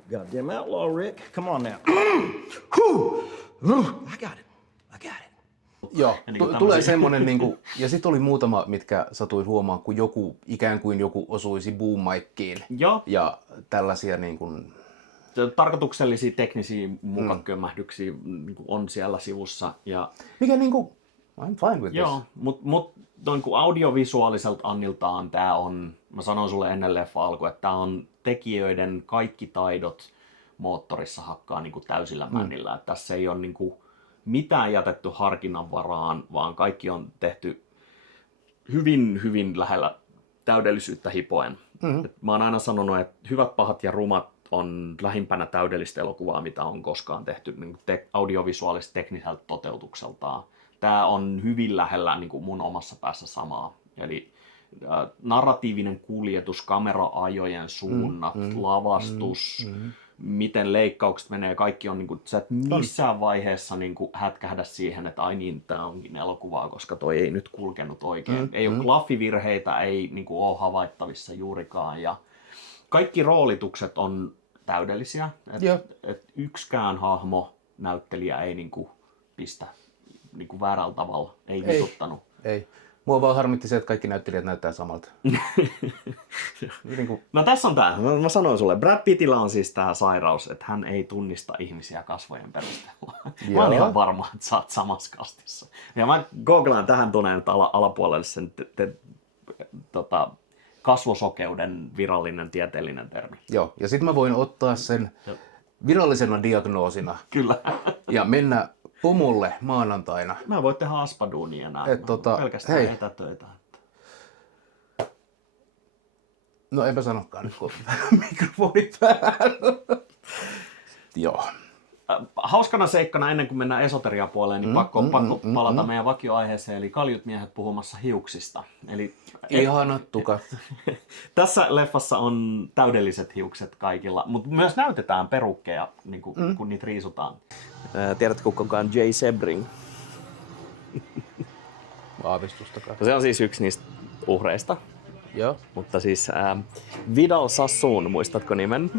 Goddamn outlaw, Rick. Come on now. I got it. Joo, tulee semmonen niinku, ja sit oli muutama, mitkä satuin huomaan, kun ikään kuin joku osuisi boom-mic-kiin. Ja tällaisia niinku... Tarkoituksellisia teknisiä mukakömmähdyksiä niinku on siellä sivussa. Ja... Mikä niinku, I'm fine with this. Mutta niinku audiovisuaaliselta anniltaan tää on, mä sanoin sulle ennen leffa alku, että tää on tekijöiden kaikki taidot moottorissa hakkaa niinku täysillä männillä. Että tässä ei ole niinku mitään jätetty harkinnan varaan, vaan kaikki on tehty hyvin, hyvin lähellä täydellisyyttä hipoen. Mä oon aina sanonut, että Hyvät, pahat ja rumat on lähimpänä täydellistä elokuvaa, mitä on koskaan tehty niin audiovisuaalisesti tekniseltä toteutukseltaan. Tää on hyvin lähellä niin kuin mun omassa päässä samaa. Eli narratiivinen kuljetus, kamera-ajojen suunnat, lavastus, miten leikkaukset menee, kaikki on, niin kuin, sä et missään vaiheessa niin kuin, hätkähdä siihen, että ai niin, tää onkin elokuvaa, koska toi ei nyt kulkenut oikein. Ei ole klaffivirheitä, ei niin kuin, ole havaittavissa juurikaan ja kaikki roolitukset on täydellisiä, että yksikään hahmo, näyttelijä ei niin kuin, pistä niin kuin, väärällä tavalla, ei vituttanut. Ei. Mua vaan harmitti se, että kaikki näyttelijät näyttää samalta. No tässä on tää. Mä sanoin sulle, Brad Pittillä on siis tää sairaus, että hän ei tunnista ihmisiä kasvojen perusteella. Mä oon ihan varma, että sä oot samassa kastissa. Ja mä googlaan tähän tunnen alapuolelle sen kasvosokeuden virallinen tieteellinen termi. Joo, ja sit mä voin ottaa sen virallisena diagnoosina. Kyllä. Ja mennä pumulle maanantaina. Mä voin tehdä aspaduunia enää. Pelkästään etätöitä. No enpä sanokaan nyt, kun mikrofoni päällä. Joo. Hauskana seikkana ennen kuin mennään esoteriapuoleen, niin pakko palata meidän vakioaiheeseen, eli kaljut miehet puhumassa hiuksista. Eli, ihanat tukat. Tässä leffassa on täydelliset hiukset kaikilla, mutta myös näytetään perukkeja, niin kun niitä riisutaan. Tiedätkö kuka on Jay Sebring? Aavistustakaan. Se on siis yksi niistä uhreista. Joo. Mutta siis Vidal Sassoon, muistatko nimen?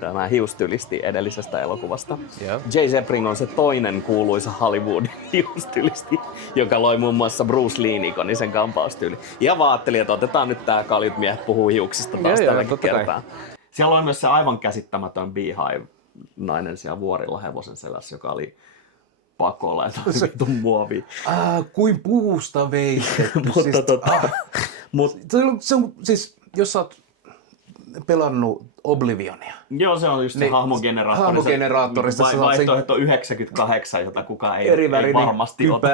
Tämä hiustylisti edellisestä elokuvasta. Yeah. Jay Sebring on se toinen kuuluisa Hollywood hiustylisti, joka loi muun muassa Bruce Leen ikonisen kampaustyyli. Ja vaan ajattelin, että otetaan nyt tää kaljut miehet puhuu hiuksista taas tälläkin kertaa. Siellä on myös se aivan käsittämätön Beehive-nainen siellä vuorilla hevosen selässä, joka oli pakolla, että oli vittu muovi. Kuin puusta veistetty. Se on siis, jos sä oot pelannut Oblivionia. Joo, se on just se hahmogeneraattori. Hahmogeneraattorista se vaihtoehto 98, jota kukaan ei varmasti ota.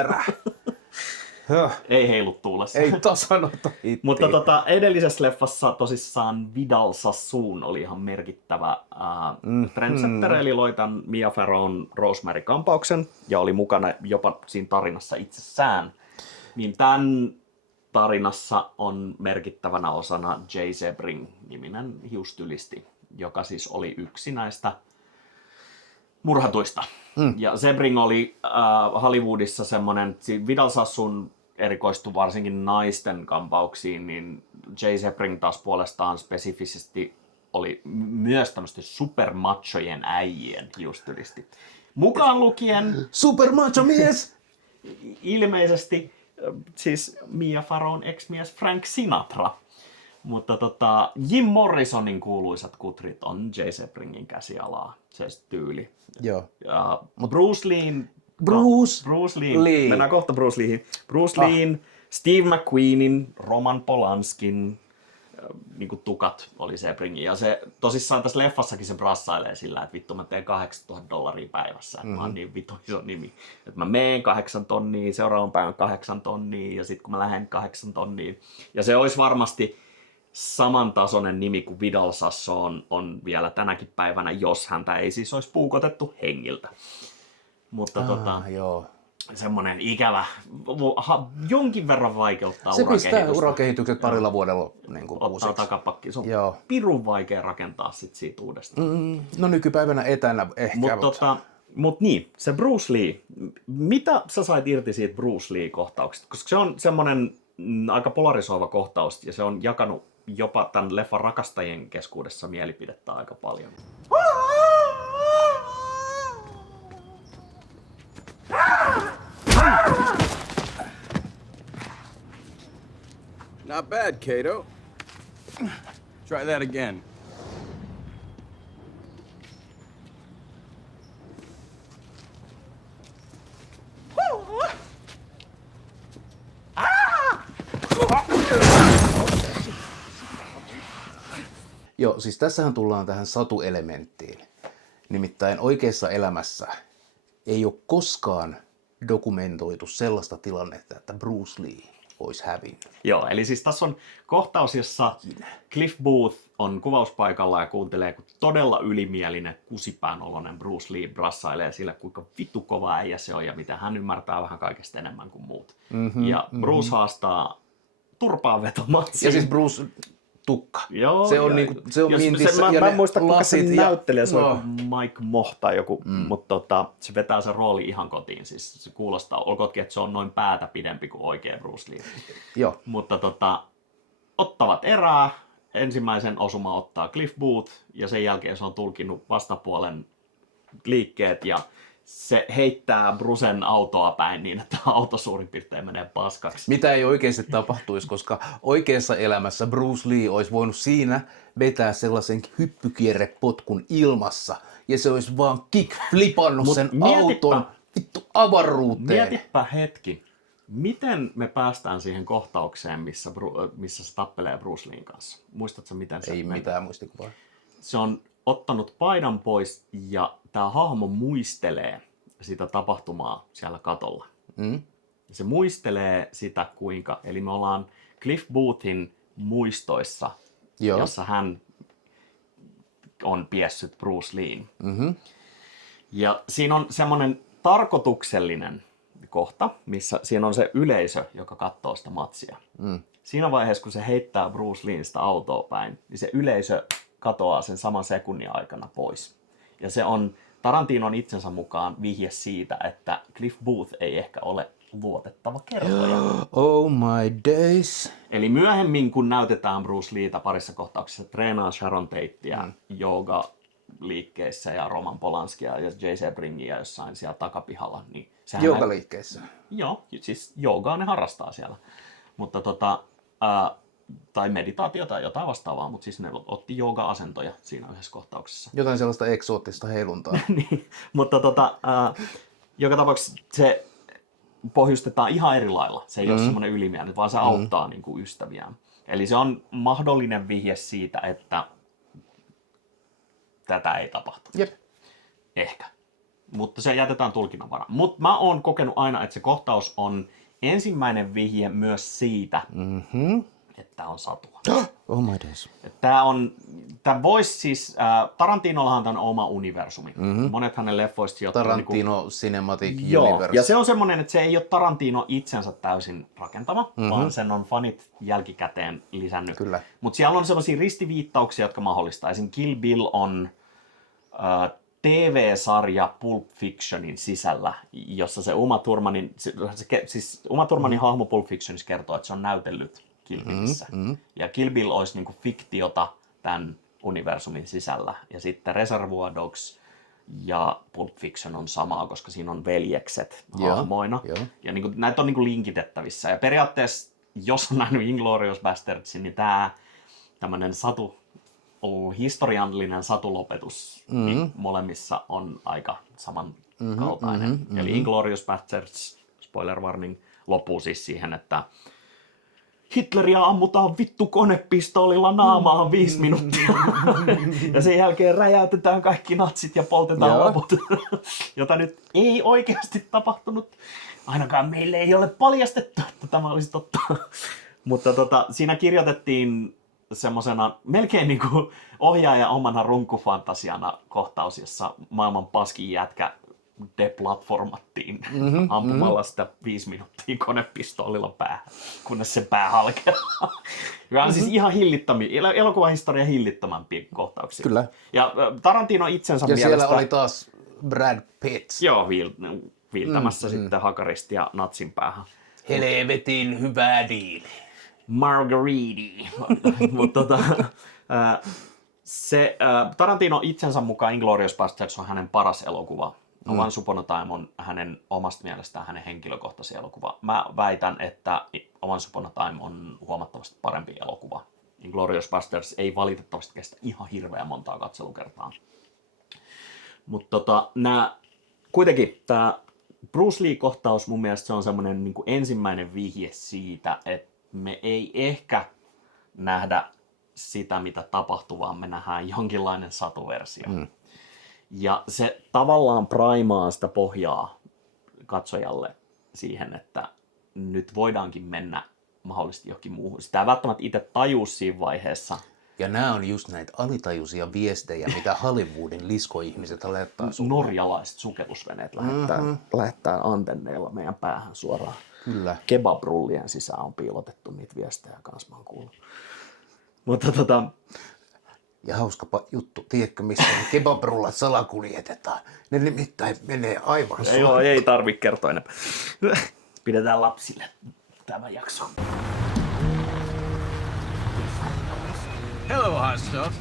Ei heilu tuulessa. Ei tasanota ittiin. Mutta edellisessä leffassa tosissaan Vidal Sassoon oli ihan merkittävä trendsetter, eli loi tämän Mia Farrown Rosemary-kampauksen ja oli mukana jopa siinä tarinassa itsessään. Niin tämän tarinassa on merkittävänä osana Jay Sebring-niminen hiustylisti, joka siis oli yksi näistä murhatuista. Ja Sebring oli Hollywoodissa semmoinen, Vidal Sassoon erikoistui varsinkin naisten kampauksiin, niin Jay Sebring taas puolestaan spesifisesti oli myös tämmöisten supermachojen äijien hiustylisti. Mukaan lukien supermacho mies! Ilmeisesti siis Mia Farrown ex-mies Frank Sinatra. Mutta Jim Morrisonin kuuluisat kutrit on Jay Sebringin käsialaa, se tyyli. Joo. Bruce Leen. Mennään kohta Bruce Leehin. Bruce Leen, Steve McQueenin, Roman Polanskin niin kuin tukat oli Sebringin. Ja se tosissaan tässä leffassakin se brassailee sillä, että vittu mä teen $8,000 päivässä. Mä oon niin vittu iso nimi. Että mä meen 8 tonnia, seuraavan päivän 8 tonnia ja sitten kun mä lähden 8 tonnia. Ja se olisi varmasti samantasoinen nimi kuin Vidal Sassoon on vielä tänäkin päivänä, jos häntä ei siis olisi puukotettu hengiltä. Mutta joo. Semmoinen ikävä, jonkin verran vaikeuttaa se urakehitystä. Se pistää urakehitykset parilla vuodella niin kuin ottaa takapakki. Se on pirun vaikea rakentaa siitä uudestaan. No nykypäivänä etänä ehkä. Mutta niin, se Bruce Lee. Mitä sä sait irti siitä Bruce Lee-kohtauksesta? Koska se on semmoinen aika polarisoiva kohtaus ja se on jakanut jopa tämän leffan rakastajien keskuudessa mielipidettä aika paljon. Not bad, Kato. Try that again. Joo, siis tässähän tullaan tähän satuelementtiin. Nimittäin oikeassa elämässä ei ole koskaan dokumentoitu sellaista tilannetta, että Bruce Lee olisi hävinnyt. Joo, eli siis tässä on kohtaus, jossa Cliff Booth on kuvauspaikalla ja kuuntelee, kun todella ylimielinen, kusipään oloinen Bruce Lee brassailee sillä, kuinka vittu kova äijä se on ja mitä hän ymmärtää vähän kaikesta enemmän kuin muut. Ja Bruce haastaa turpaan vetomatsiin. Ja siis Bruce tukka. Joo, se on, niinku, se on mintissä. Mä en muista, kuka se näyttelijä, se no. on Mike Moh tai joku, mutta se vetää sen rooli ihan kotiin. Siis se kuulostaa, olkoonkin, että se on noin päätä pidempi kuin oikea Bruce Lee. Joo. Mutta ottavat erää. Ensimmäisen osuma ottaa Cliff Booth ja sen jälkeen se on tulkinnut vastapuolen liikkeet ja se heittää Brucen autoa päin niin, että auto suurin piirtein menee paskaksi. Mitä ei oikeasti tapahtuisi, koska oikeassa elämässä Bruce Lee olisi voinut siinä vetää sellaisen hyppykierrepotkun ilmassa ja se olisi vaan kickflipannut sen auton vittu avaruuteen. Mietipä hetki. Miten me päästään siihen kohtaukseen, missä se tappelee Bruce Leen kanssa? Muistatko, miten se ei menee? Mitään muistikuvaa. Se on ottanut paidan pois ja tämä hahmo muistelee sitä tapahtumaa siellä katolla. Se muistelee sitä kuinka, eli me ollaan Cliff Boothin muistoissa, jossa hän on piessyt Bruce Leen. Ja siinä on semmoinen tarkoituksellinen kohta, missä siinä on se yleisö, joka katsoo sitä matsia. Siinä vaiheessa, kun se heittää Bruce Leen sitä autoa päin, niin se yleisö katoaa sen saman sekunnin aikana pois. Ja se on Tarantinon itsensä mukaan vihje siitä, että Cliff Booth ei ehkä ole luotettava kertoja. Oh my days. Eli myöhemmin, kun näytetään Bruce Leeta parissa kohtauksessa, treenaa Sharon Tatea jooga-liikkeissä ja Roman Polanskia ja J.C. Bringia jossain siellä takapihalla. Niin Joogaliikkeissä? Joo, siis joogaa ne harrastaa siellä. Mutta tai meditaatiota tai jotain vastaavaa, mutta siis ne otti jooga-asentoja siinä yhdessä kohtauksessa. Jotain sellaista eksoottista heiluntaa. Niin, mutta joka tapauksessa se pohjustetaan ihan eri lailla. Se ei ole semmoinen ylimielinen, vaan se auttaa niin kuin ystäviään. Eli se on mahdollinen vihje siitä, että tätä ei tapahtu. Jep. Ehkä. Mutta se jätetään tulkinnanvaraan. Mutta mä oon kokenut aina, että se kohtaus on ensimmäinen vihje myös siitä, että on satua. Oh my days. Tämä voisi siis, Tarantinollahan on oma universumi. Monet hänen leffoista sijoittuu. Tarantino Cinematic Universe. Ja se on semmoinen, että se ei ole Tarantino itsensä täysin rakentama, vaan sen on fanit jälkikäteen lisännyt. Kyllä. Mutta siellä on semmoisia ristiviittauksia, jotka mahdollistaa. Esimerkiksi Kill Bill on TV-sarja Pulp Fictionin sisällä, jossa se Uma Thurmanin hahmo Pulp Fictionissa kertoo, että se on näytellyt Kill Billissä. Ja Kill Bill olisi niinku fiktiota tämän universumin sisällä. Ja sitten Reservoir Dogs ja Pulp Fiction on samaa, koska siinä on veljekset hahmoina. Ja niinku, näitä on niinku linkitettävissä. Ja periaatteessa, jos on nähnyt Inglourious Bastardsin, niin tämä tämmöinen historiallinen satulopetus niin molemmissa on aika samankaltainen. Eli Inglourious Basterds, spoiler warning, loppuu siis siihen, että Hitleriä ammutaan vittu konepistoolilla naamaan 5 minuuttia. Ja sen jälkeen räjäytetään kaikki natsit ja poltetaan loput. Jota nyt ei oikeasti tapahtunut. Ainakaan meille ei ole paljastettu, että tämä olisi totta. Mutta siinä kirjoitettiin semmosena melkein niin kuin ohjaaja omana runkufantasiana kohtaus, jossa maailman paskin jätkä deplatformattiin ampumalla sitä 5 minuuttia konepistoolilla päähän, kunnes se pää halkeaa. Joka on siis ihan elokuvahistorian hillittömämpiä kohtauksia. Kyllä. Ja Tarantino itsensä ja mielestä... siellä oli taas Brad Pitt. Joo, viiltämässä sitten hakaristia natsin päähän. Helvetin hyvä diili. Margariti. Mutta Tarantino itsensä mukaan Inglourious Basterds on hänen paras elokuva. Once Upon a Time on hänen omasta mielestään hänen henkilökohtaisen elokuva. Mä väitän, että Once Upon a Time on huomattavasti parempi elokuva. Inglourious Basterds ei valitettavasti kestä ihan hirveän montaa katselukertaa. Mutta kuitenkin tämä Bruce Lee-kohtaus mun mielestä se on semmoinen niin kuin ensimmäinen vihje siitä, että me ei ehkä nähdä sitä, mitä tapahtuu, vaan me nähdään jonkinlainen satuversio. Ja se tavallaan primaa sitä pohjaa katsojalle siihen, että nyt voidaankin mennä mahdollisesti johonkin muuhun. Sitä ei välttämättä itse tajua siinä vaiheessa. Ja nämä on just näitä alitajuisia viestejä, mitä Hollywoodin liskoihmiset lähettää sulle. Norjalaiset sukellusveneet lähettää antenneilla meidän päähän suoraan. Kyllä. Kebabrullien sisään on piilotettu niitä viestejä kanssa, mä oon kuullut. Mutta Ja hauska juttu, tiedätkö missä ne kebabrullat salakuljetetaan? Ne nimittäin menee aivan ei tarvi kertoa enempää. Pidetään lapsille tämä jakso. Hello, hot stuff.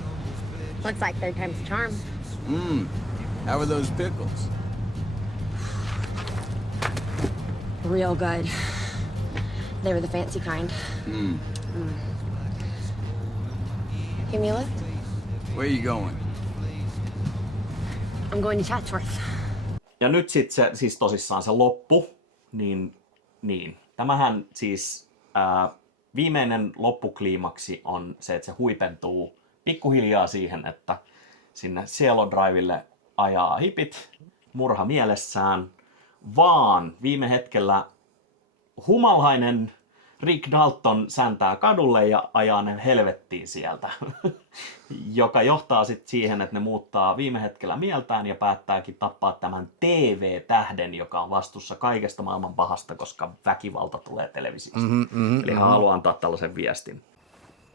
Looks like third time's a charm. How are those pickles? Real good. They were the fancy kind. Give me a lift. Where you going? I'm going to Chatsworth. Ja nyt sitten se, siis tosissaan se loppu, niin. Tämähän siis viimeinen loppukliimaksi on se, että se huipentuu pikkuhiljaa siihen, että sinne Cielo Drivelle ajaa hipit murha mielessään, vaan viime hetkellä humalhainen Rick Dalton säntää kadulle ja ajaa ne helvettiin sieltä, joka johtaa sitten siihen, että ne muuttaa viime hetkellä mieltään ja päättääkin tappaa tämän TV-tähden, joka on vastuussa kaikesta maailman pahasta, koska väkivalta tulee televisiosta. Eli hän haluaa antaa tällaisen viestin.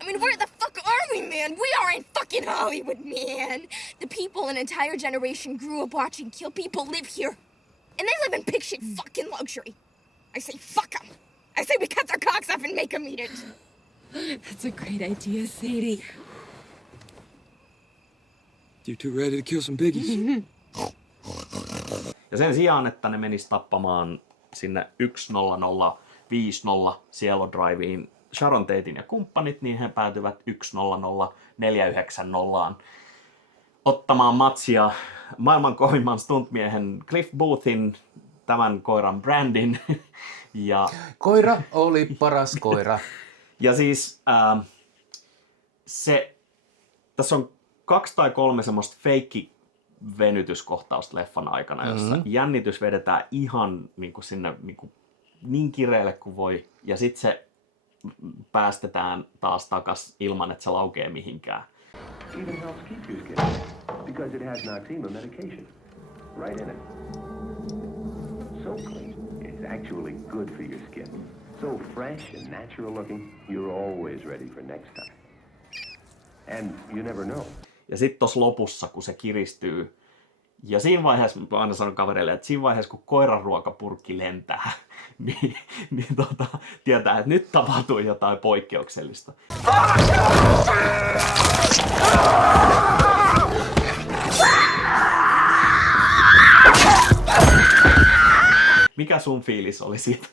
I mean, where the fuck are we, man? We aren't fucking Hollywood, man. The people an entire generation grew up watching kill people live here. And they live in pig shit fucking luxury. I say fuck them. I say we cut their cocks off and make them eat it. That's a great idea, Sadie. You two ready to kill some piggies? Ja sen sijaan, että ne menis tappamaan sinne 10050 Cielo Driveen Sharon Taten ja kumppanit, niin he päätyvät 100490 ottamaan matsia maailman kovimman stuntmiehen Cliff Boothin, tämän koiran Brandin. Ja koira oli paras koira. Ja siis tässä on 2 tai 3 semmoista feikki-venytyskohtausta leffan aikana, jossa jännitys vedetään ihan sinne niin kireelle kuin voi. Ja sitten se päästetään taas takas ilman, että se laukee mihinkään. Even helps keep your skin because it has Noxema medication right in it. So clean, it's actually good for your skin. So fresh and natural looking, you're always ready for next time. And you never know. Ja sitten tuossa lopussa, kun se kiristyy, ja siinä vaiheessa, mä aina sanon kavereille, että siinä vaiheessa, kun koiran ruokapurkki lentää, niin tietää, että nyt tapahtuu jotain poikkeuksellista. Mikä sun fiilis oli siitä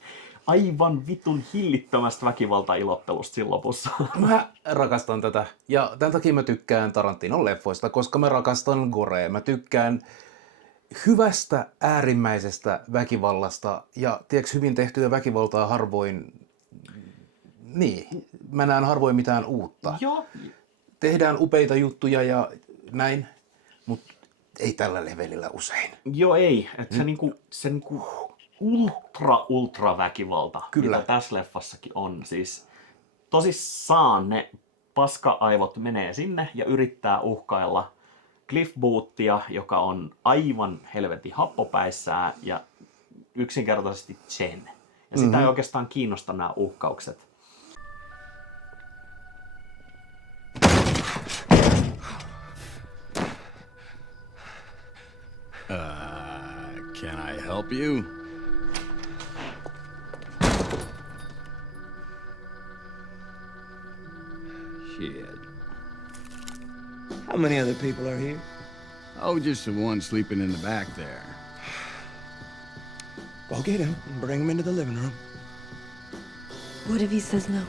aivan vitun hillittömästä väkivaltailottelusta siinä lopussa? Mä rakastan tätä. Ja tämän takia mä tykkään Tarantinon leffoista, koska mä rakastan gorea. Mä tykkään hyvästä, äärimmäisestä väkivallasta. Ja tiedätkö, hyvin tehtyä väkivaltaa harvoin... Niin, mä näen harvoin mitään uutta. Joo. Tehdään upeita juttuja ja näin, mutta ei tällä levelillä usein. Joo, ei. Että se ultra väkivalta, kyllä, mitä tässä leffassakin on. Siis tosissaan ne paska-aivot menee sinne ja yrittää uhkailla Cliff Boothia, joka on aivan helvetin happopäissään ja yksinkertaisesti Jen. Ja sitä ei oikeastaan kiinnosta nämä uhkaukset. Can I help you? Shit. How many other people are here? Oh, just the one sleeping in the back there. Go get him and bring him into the living room. What if he says no?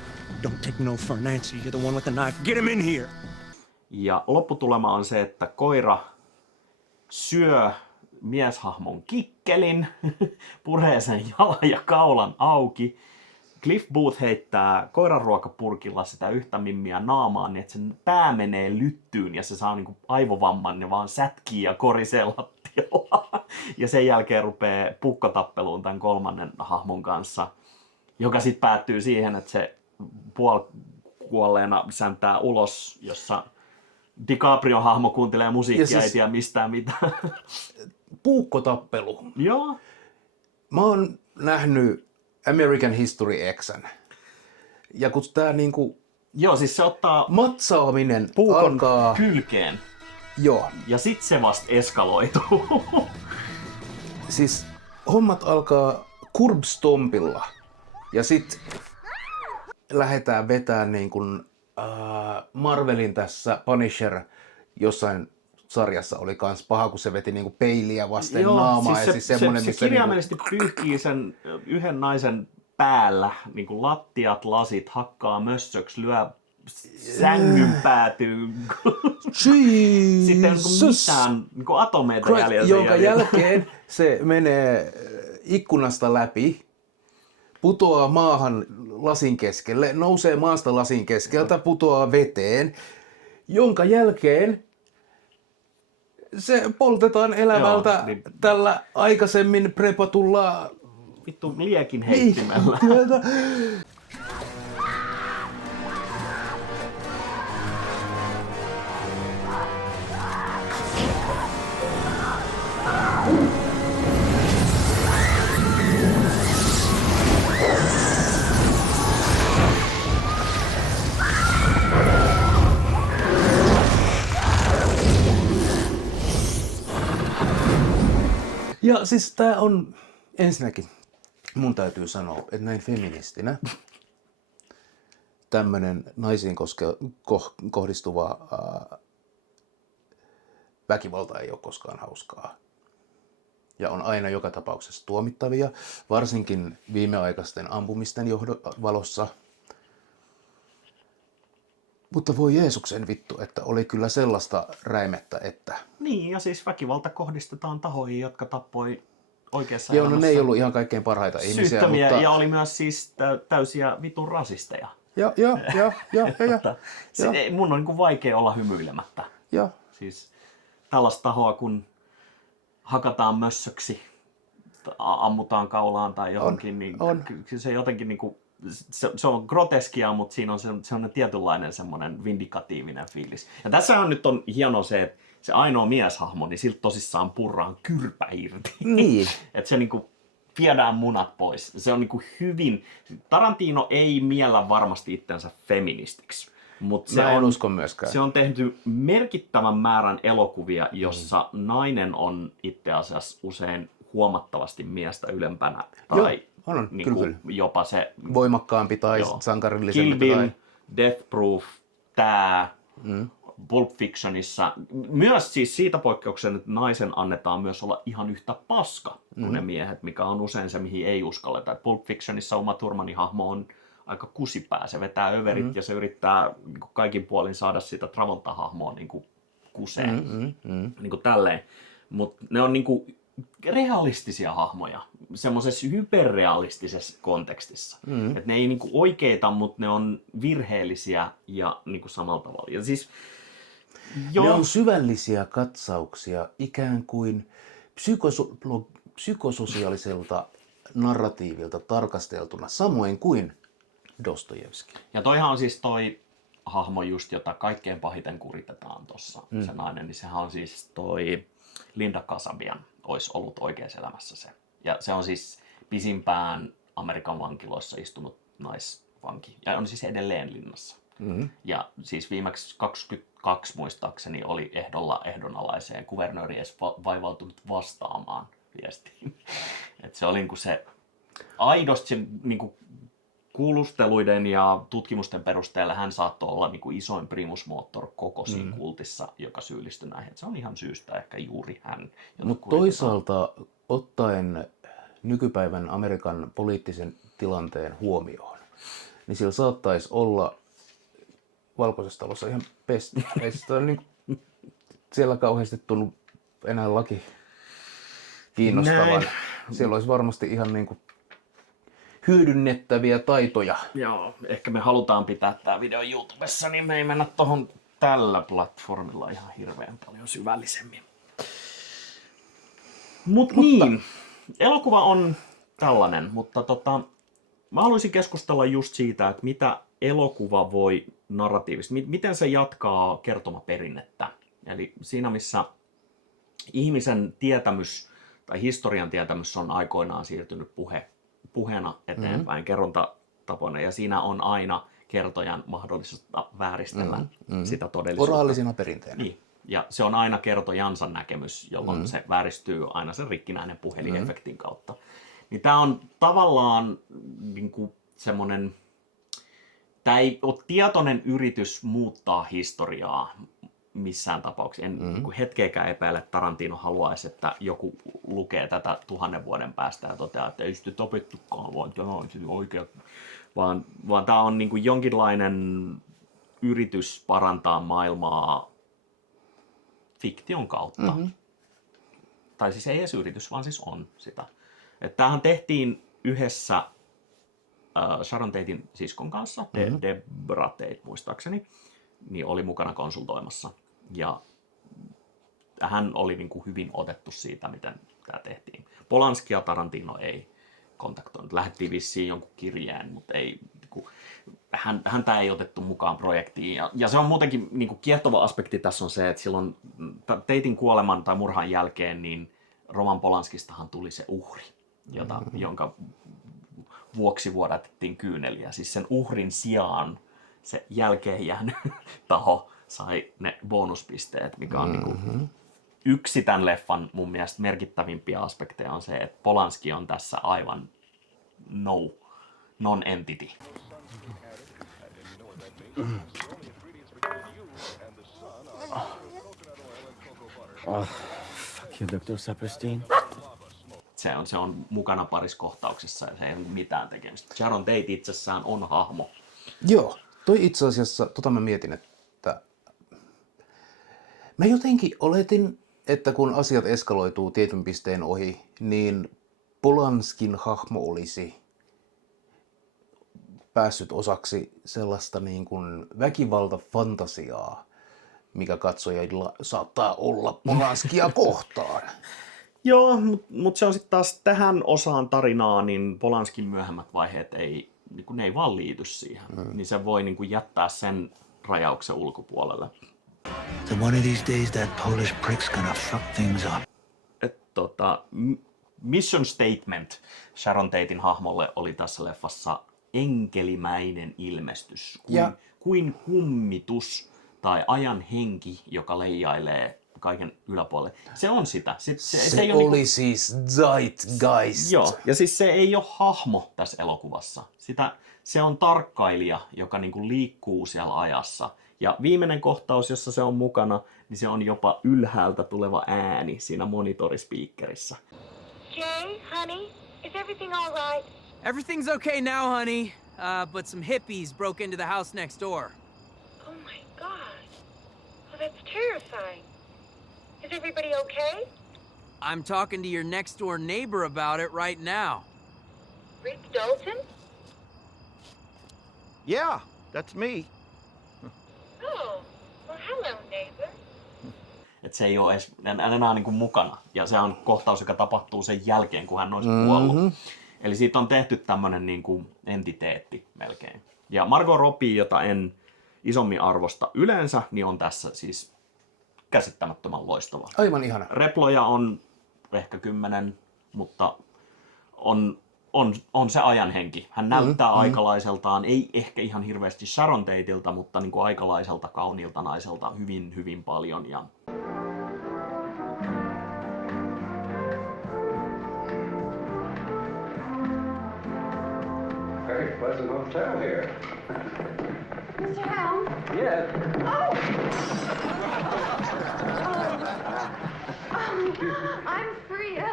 Don't take no for Nancy. You're the one with the knife. Get him in here! Ja lopputulema on se, että koira syö mieshahmon kikkelin, puree sen jalan ja kaulan auki. Cliff Booth heittää koiranruokapurkilla sitä yhtä mimmiä naamaan, niin että sen pää menee lyttyyn ja se saa niinku aivovamman ja vaan sätkii ja korisee lattialla. Ja sen jälkeen rupeaa pukkotappeluun tämän kolmannen hahmon kanssa, joka sitten päättyy siihen, että se puolikuolleena säntää ulos, jossa DiCaprion hahmo kuuntelee musiikkia, siis... ei tiedä mistään mitään. Puukkotappelu. Joo. Mä oon nähnyt American History X:n. Ja kun tää niinku Joo, siis se ottaa Matsaaminen puukon alkaa... kylkeen. Joo. Ja sit se vasta eskaloituu. Siis hommat alkaa kurbstompilla. Ja sit lähdetään vetämään niin kuin Marvelin tässä Punisher jossain sarjassa oli kans paha, kun se veti niinku peiliä vasten naamaa. Siis ja siis semmonen, se kirjaimellisesti pyyhkii sen yhden naisen päällä, niinku lattiat, lasit, hakkaa mössöksi, lyö sängyn päätyyn. Sitten ei ole mitään niinku atomeita jäljellä. Jonka jälkeen se menee ikkunasta läpi, putoaa maahan lasin keskelle, nousee maasta lasin keskeltä, putoaa veteen, jonka jälkeen se poltetaan elävältä tällä aikaisemmin prepatulla vittu liekin heittimellä. Ja siis tää on, ensinnäkin mun täytyy sanoa, että näin feministinä tämmönen naisiin kohdistuva väkivalta ei ole koskaan hauskaa. Ja on aina joka tapauksessa tuomittavia, varsinkin viimeaikaisten ampumisten valossa. Mutta voi Jeesuksen vittu, että oli kyllä sellaista räimettä, että... Niin, ja siis väkivalta kohdistetaan tahoihin, jotka tappoi oikeassa Joo, no ne ei ollut ihan kaikkein parhaita ihmisiä, mutta... Ja oli myös siis täysiä vitun rasisteja. Joo. Mun on niin vaikea olla hymyilemättä. Joo. Siis tällaista tahoa, kun hakataan mössöksi, ammutaan kaulaan tai johonkin, niin se jotenkin niinku... Se on groteskia, mutta siinä on semmoinen tietynlainen semmoinen vindikatiivinen fiilis. Ja tässä nyt on hieno se, että se ainoa mieshahmo, niin siltä tosissaan purraan kyrpä irti. Niin. Että se niinku viedään munat pois. Se on niinku hyvin... Tarantino ei miellä varmasti itsensä feministiksi. Mutta se on tehty merkittävän määrän elokuvia, jossa nainen on itse asiassa usein huomattavasti miestä ylempänä. Tai on, niin kyllä. Jopa se voimakkaampi tai sankarillisempi. Kill Bill, Death Proof, tää, Pulp Fictionissa. Myös siis siitä poikkeuksen, että naisen annetaan myös olla ihan yhtä paska kuin ne miehet, mikä on usein se, mihin ei uskalleta. Pulp Fictionissa Uma Thurmanin hahmo on aika kusipää. Se vetää överit ja se yrittää niin kuin kaikin puolin saada sitä Travolta-hahmoa niin kuin kuseen. Niin kuin tälleen. Mutta ne on niin kuin realistisia hahmoja, semmoisessa hyperrealistisessa kontekstissa. Et ne ei niinku oikeita, mutta ne on virheellisiä ja niinku samalla tavalla. Ja siis, ne on syvällisiä katsauksia ikään kuin psykososiaaliselta narratiivilta tarkasteltuna, samoin kuin Dostojevski. Ja toihan on siis toi hahmo just, jota kaikkein pahiten kuritetaan tuossa, se nainen, niin sehän on siis toi Linda Kasabian. Olisi ollut oikeassa elämässä se. Ja se on siis pisimpään Amerikan vankiloissa istunut naisvanki. Ja on siis edelleen linnassa. Ja siis viimeksi 22 muistaakseni oli ehdonalaiseen. Kuvernööri edes vaivautunut vastaamaan viestiin. Et se oli niinku se aidosti se niinku kuulusteluiden ja tutkimusten perusteella hän saattoi olla niinku isoin primusmoottor koko siinä kultissa, joka syyllistyi näihin. Et se on ihan syystä ehkä juuri hän. Mutta toisaalta ottaen nykypäivän Amerikan poliittisen tilanteen huomioon, niin sillä saattaisi olla Valkoisessa talossa ihan pesti. Ei sitä ole niinku siellä kauheasti tullut enää laki kiinnostavan. Siellä olisi varmasti ihan niinku hyödynnettäviä taitoja. Joo, ehkä me halutaan pitää tää video YouTubessa, niin me ei mennä tohon tällä platformilla ihan hirveän paljon syvällisemmin. Mutta niin, elokuva on tällainen, mutta mä haluaisin keskustella just siitä, että mitä elokuva voi narratiivisesti, miten se jatkaa kertomaperinnettä. Eli siinä, missä ihmisen tietämys tai historian tietämys on aikoinaan siirtynyt puheena eteenpäin, kerrontatapoina, ja siinä on aina kertojan mahdollisuutta vääristellä sitä todellisuutta. Oraalisina perinteenä. Niin. Ja se on aina kertojansa näkemys, jolloin se vääristyy aina sen rikkinäinen puhelinefektin kautta. Niin tämä on tavallaan niin kuin semmoinen, tämä ei ole tietoinen yritys muuttaa historiaa missään tapauksessa. En niin kuin hetkeäkään epäile, että Tarantino haluaisi, että joku lukee tätä 1000 vuoden päästä ja toteaa, että ei sitä opettukaan, vaan tämä on oikea. Vaan tämä on niin kuin jonkinlainen yritys parantaa maailmaa fiktion kautta. Tai siis ei edes yritys, vaan siis on sitä. Että tämähän tehtiin yhdessä Sharon Tatein siskon kanssa, Deborah Tate muistaakseni, niin oli mukana konsultoimassa. Ja hän oli niin kuin hyvin otettu siitä, miten tämä tehtiin. Polanski ja Tarantino ei kontaktoinut. Lähettiin vissiin jonkun kirjeen, mutta ei, häntä ei otettu mukaan projektiin. Ja se on muutenkin niin kuin kiehtova aspekti tässä on se, että silloin Tatein kuoleman tai murhan jälkeen niin Roman Polanskistahan tuli se uhri, jonka vuoksi vuodatettiin kyyneliä. Siis sen uhrin sijaan se jälkeen jäänyt taho sai ne bonuspisteet, mikä on niin kuin yksi tämän leffan mun mielestä merkittävimpiä aspekteja on se, että Polanski on tässä aivan non-entity. Fuck you, Dr. Saperstein. Se on mukana parissa kohtauksessa ja se ei ole mitään tekemistä. Sharon Tate itsessään on hahmo. Joo, toi itse asiassa, mä mietin, että mä jotenkin oletin, että kun asiat eskaloituu tietyn pisteen ohi, niin Polanskin hahmo olisi päässyt osaksi sellaista niin kuin väkivaltafantasiaa, mikä katsojilla saattaa olla Polanskia kohtaan. Joo, mutta se on sitten taas tähän osaan tarinaa, niin Polanskin myöhemmät vaiheet ne ei vaan liity siihen. Niin se voi niin kuin jättää sen rajauksen ulkopuolelle. So one of these days that Polish prick's gonna fuck things up. Mission statement Sharon Tatein hahmolle oli tässä leffassa enkelimäinen ilmestys. Kuin kummitus tai ajan henki, joka leijailee kaiken yläpuolelle. Se on sitä. Se ei oli ole siis Zeitgeist. Joo, ja siis se ei ole hahmo tässä elokuvassa. Se on tarkkailija, joka niinku liikkuu siellä ajassa. Ja viimeinen kohtaus, jossa se on mukana, niin se on jopa ylhäältä tuleva ääni siinä monitorispiikkerissä. Jay, honey, is everything all right? Everything's okay now, honey. But some hippies broke into the house next door. Oh my God. Oh, that's terrifying. Is everybody okay? I'm talking to your next door neighbor about it right now. Rick Dalton? Yeah, that's me. Oh, well, hello, neighbor. Että se ei ole edes enää niin kuin mukana. Ja se on kohtaus, joka tapahtuu sen jälkeen, kun hän olisi kuollut. Eli siitä on tehty tämmöinen niin kuin entiteetti melkein. Ja Margot Robbie, jota en isommin arvosta yleensä, niin on tässä siis käsittämättömän loistava. Aivan ihana. Reploja on ehkä 10, mutta on se ajan henki. Hän näyttää aikalaiseltaan, ei ehkä ihan hirveästi Sharon Tateilta, mutta niin kuin aikalaiselta, kauniilta naiselta hyvin, hyvin paljon. Ja Very pleasant hotel here. Mr. Helm? Yes. Oh! I'm Freya.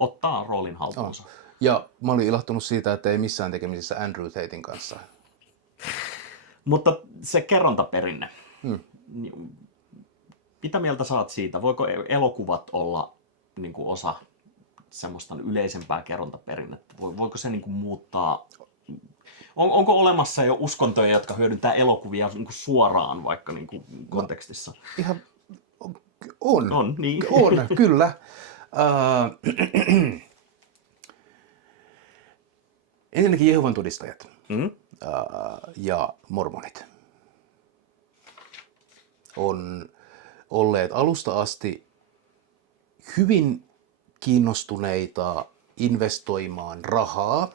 Ottaa roolin haltuunsa. Ja mä olin ilahtunut siitä, että ei missään tekemisissä Andrew Tatein kanssa. Mutta se kerrontaperinne. Mitä mieltä saat siitä? Voiko elokuvat olla niin kuin osa semmoista yleisempää kerrontaperinnettä? Voiko se niin kuin muuttaa? Onko olemassa jo uskontoja, jotka hyödyntää elokuvia niin kuin suoraan vaikka niin kuin kontekstissa? Ihan on. Niin. On, kyllä. Ensinnäkin Jehovan todistajat ja mormonit on olleet alusta asti hyvin kiinnostuneita investoimaan rahaa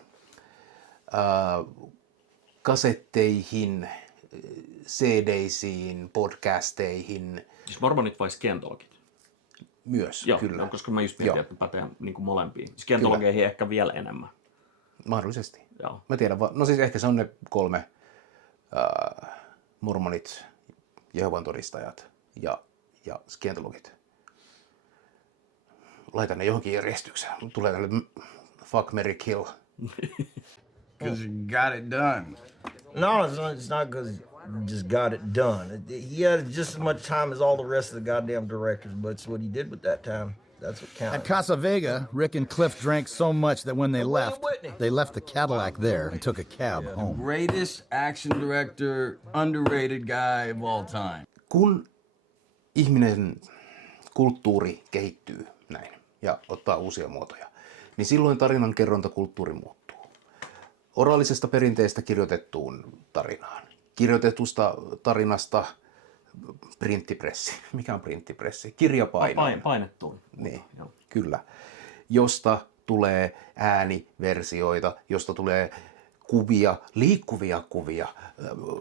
kasetteihin, CD-siin, podcasteihin. Siis mormonit vai skientologit? Myös, joo, kyllä. Koska mä just mietin, että pätee niin kuin molempiin. Skientologeihin ehkä vielä enemmän. Mahdollisesti. Joo. Mä tiedän vaan. No siis ehkä se on ne 3 mormonit, Jehovan todistajat ja skientologit. Laitan ne johonkin järjestykseen. Tulee tälle fuck, marry, kill. Because you got it done. No, it's not because he just got it done. He had just as much time as all the rest of the goddamn directors, but it's what he did with that time. That's what counts. At Casa Vega, Rick and Cliff drank so much that when they left the Cadillac there and took a cab home. Greatest action director, underrated guy of all time. Kun ihminen kulttuuri kehittyy näin ja ottaa uusia muotoja, niin silloin tarinankerrontakulttuuri muuttuu. Oraalisesta perinteestä kirjoitettuun tarinaan. Kirjoitetusta tarinasta printtipressi. Mikä on printtipressi? Kirjapainoon. Painettuun. Niin, kyllä. Josta tulee ääniversioita, josta tulee kuvia, liikkuvia kuvia,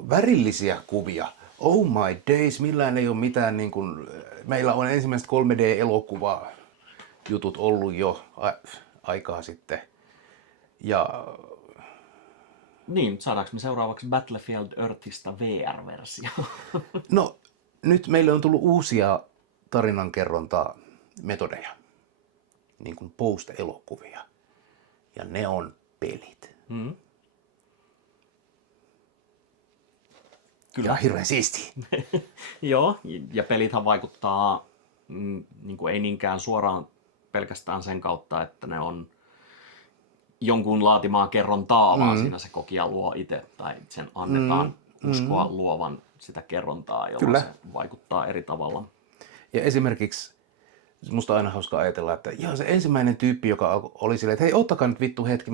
värillisiä kuvia. Oh my days, millään ei ole mitään niin kuin, meillä on ensimmäiset 3D-elokuvaa jutut ollut jo aikaa sitten. Ja niin, saadaanko me seuraavaksi Battlefield Earthista VR-versio? No, nyt meille on tullut uusia tarinankerrontametodeja, niin kuin post-elokuvia, ja ne on pelit. Mm. Kyllä. Ja hirveän siistiä. Joo, ja pelithän vaikuttaa niin kuin ei niinkään suoraan pelkästään sen kautta, että ne on jonkun laatimaa kerrontaa, vaan siinä se kokija luo itse, tai sen annetaan uskoa luovan sitä kerrontaa, jolloin Kyllä. se vaikuttaa eri tavalla. Ja esimerkiksi musta on aina hauska ajatella, että ihan se ensimmäinen tyyppi, joka oli silleen, että hei, ottakaa nyt vittu hetki,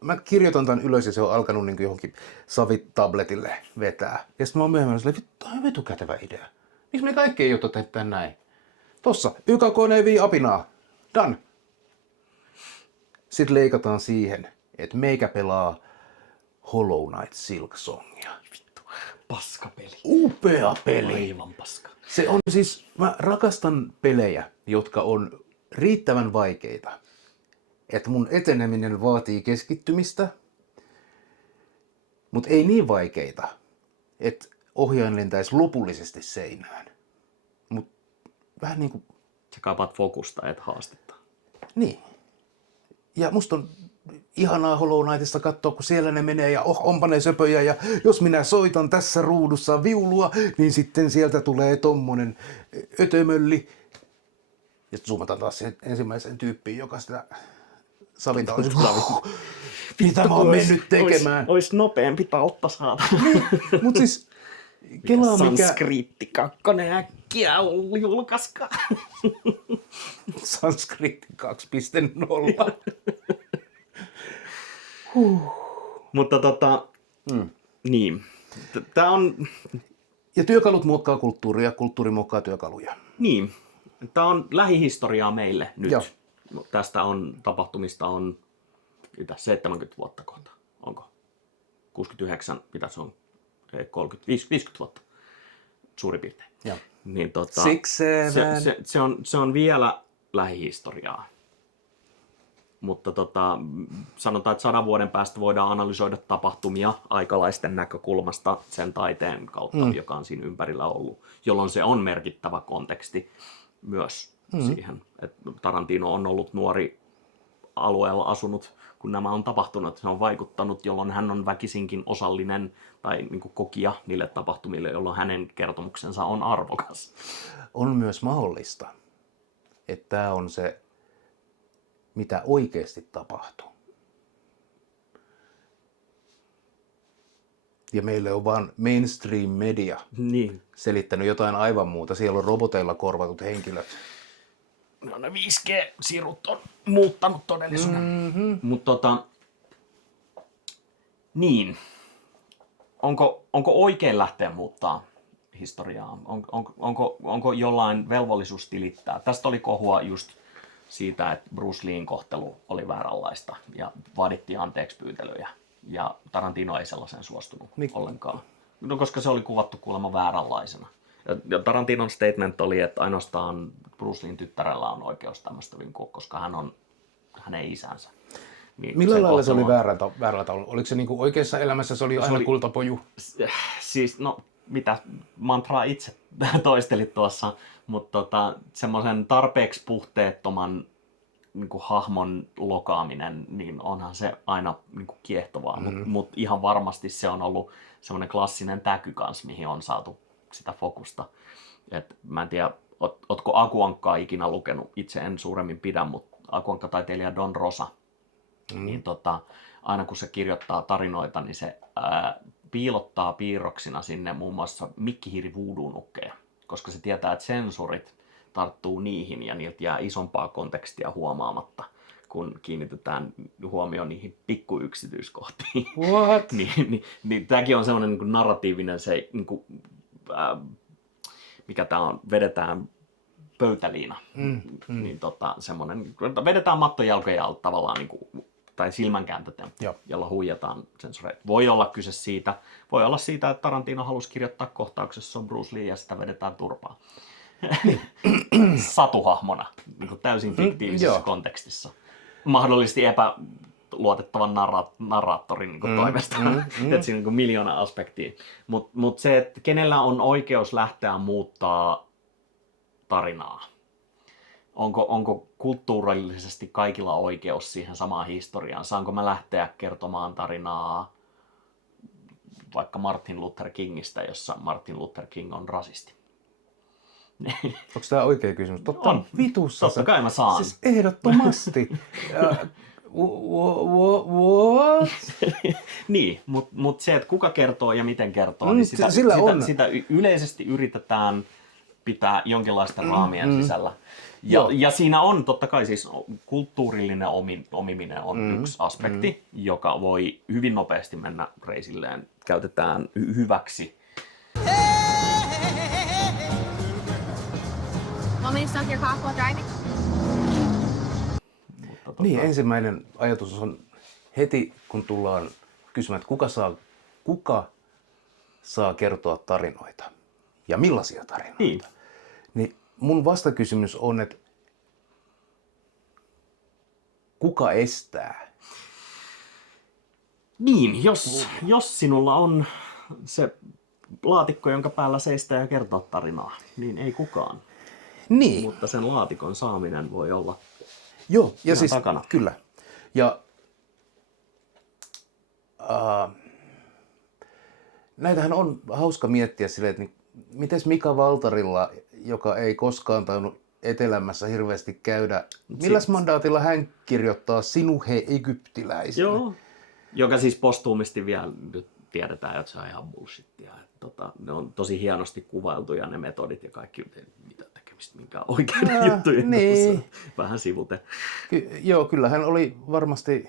mä kirjoitan tämän ylös ja se on alkanut niin kuin johonkin savitabletille vetää. Ja sitten mä oon myöhemmin silleen, vittu, tämä on vitu kätevä idea. Miksi me kaikki ei ole tehty tämän näin? Tossa, YKK apinaa, done. Sitten leikataan siihen, että meikä pelaa Hollow Knight Silksongia. Vittu, paskapeli. Upea peli. Aivan paska. Se on siis, mä rakastan pelejä, jotka on riittävän vaikeita, että mun eteneminen vaatii keskittymistä, mutta ei niin vaikeita, että ohjaaja lentäisi lopullisesti seinään. Mut vähän niin kuin... Sä kaipaat fokusta, et haastetta. Niin. Ja musta on ihanaa Hollow Knightista katsoa, kun siellä ne menee ja onpa ne söpöjä. Ja jos minä soitan tässä ruudussa viulua, niin sitten sieltä tulee tommonen ötömölli. Ja zoomataan taas siihen ensimmäiseen tyyppiin, joka sitä savinta on. Mitä mä oon mennyt tekemään? Ois nopeampi taltta saada. Niin, mut siis kelaa mikä... Sanskriitti 2 äkkiä julkaiskaa. Sanskriitti 2.0. Mutta niin. Tää on... Ja työkalut muokkaa kulttuuria, kulttuuri muokkaa työkaluja. Niin. Tää on lähihistoriaa meille nyt. Joo. Tästä on tapahtumista on 70 vuotta kohta. Onko? 69, mitä se on? 50 vuotta. Suurin piirtein. Joo. Niin se on vielä lähihistoriaa. Mutta sanotaan, että 100 vuoden päästä voidaan analysoida tapahtumia aikalaisten näkökulmasta sen taiteen kautta, joka on siinä ympärillä ollut, jolloin se on merkittävä konteksti myös siihen. Että Tarantino on ollut nuori alueella asunut, kun nämä on tapahtunut. Se on vaikuttanut, jolloin hän on väkisinkin osallinen tai niin kuin kokija niille tapahtumille, jolloin hänen kertomuksensa on arvokas. On myös mahdollista, että tämä on se, mitä oikeasti tapahtuu. Ja meille on vaan mainstream media selittänyt jotain aivan muuta. Siellä on roboteilla korvatut henkilöt. No ne 5G-sirut on muuttanut todellisuuden. Mutta niin. Onko oikein lähteä muuttaa historiaa? Onko jollain velvollisuus tilittää? Tästä oli kohua just siitä, että Bruce Leen kohtelu oli vääränlaista ja vaadittiin anteeksi pyytelyjä. Ja Tarantino ei sellaiseen suostunut ollenkaan. No koska se oli kuvattu kuulemma vääränlaisena. Ja Tarantinon statement oli, että ainoastaan Bruce Leen tyttärellä on oikeus tämmöistä vinkua, koska hän on hänen isänsä. Niin millä lailla se oli väärällä tavalla? Oliko se niinku oikeassa elämässä se oli aina kultapoju? Siis no mitä mantraa itse toistelit tuossa, mutta semmoisen tarpeeksi puhteettoman niinku hahmon lokaaminen, niin onhan se aina niinku kiehtovaa, mutta ihan varmasti se on ollut semmoinen klassinen täky kanssa, mihin on saatu sitä fokusta. Et mä en tiedä, ootko Akuankkaa ikinä lukenut? Itse en suuremmin pidä, mutta Akuankka-taiteilija Don Rosa, niin aina kun se kirjoittaa tarinoita, niin se piilottaa piirroksina sinne muun muassa mikkihiiri voodoo-nukkeja, koska se tietää, että sensorit tarttuu niihin ja niiltä jää isompaa kontekstia huomaamatta, kun kiinnitetään huomioon niihin pikkuyksityiskohtiin. What? niin tämäkin on semmoinen niin narratiivinen se, mikä tämä on, vedetään pöytäliina. Niin semmoinen, vedetään mattojalkoja alta tavallaan niin kuin, tai silmänkääntötemppu, jolla huijataan sensoreita. Voi olla kyse siitä, että Tarantino halusi kirjoittaa kohtauksessa on Bruce Lee ja sitä vedetään turpaan. Satuhahmona, niin kuin täysin fiktiivisessä kontekstissa. Mahdollisesti epäluotettavan narraattorin niin kuin toimesta. Että siinä on miljoona aspektia. Mutta se, että kenellä on oikeus lähteä muuttaa tarinaa. Onko kulttuurillisesti kaikilla oikeus siihen samaan historiaan? Saanko mä lähteä kertomaan tarinaa vaikka Martin Luther Kingistä, jossa Martin Luther King on rasisti? Onko tämä oikea kysymys? Totta on. Vitussa. Totta kai mä saan. Siis ehdottomasti. What? Niin, mutta se, että kuka kertoo ja miten kertoo, niin sitä yleisesti yritetään pitää jonkinlaisten raamien sisällä. Ja siinä on totta kai siis kulttuurillinen omiminen on yksi aspekti, joka voi hyvin nopeasti mennä reisilleen. Käytetään hyväksi. Want me to suck your cock while driving? Niin, ensimmäinen ajatus on heti, kun tullaan kysymään, että kuka saa kertoa tarinoita ja millaisia tarinoita. Niin mun vastakysymys on, että kuka estää? Niin, jos sinulla on se laatikko, jonka päällä seistää ja kertoo tarinaa, niin ei kukaan. Niin. Mutta sen laatikon saaminen voi olla ja siis takana. Kyllä. Ja näitähän on hauska miettiä silleen, että mites Mika Valtarilla, joka ei koskaan tainnut etelämässä hirveästi käydä, milläs mandaatilla hän kirjoittaa Sinuhe egyptiläisenä? Joo, joka siis postuumisti vielä nyt tiedetään, että se on ihan bullshittia. Ne on tosi hienosti kuvailtuja ne metodit ja kaikki, mitä tekemistä minkään oikeiden juttujen niin. Vähän sivuten. Joo, kyllä hän oli varmasti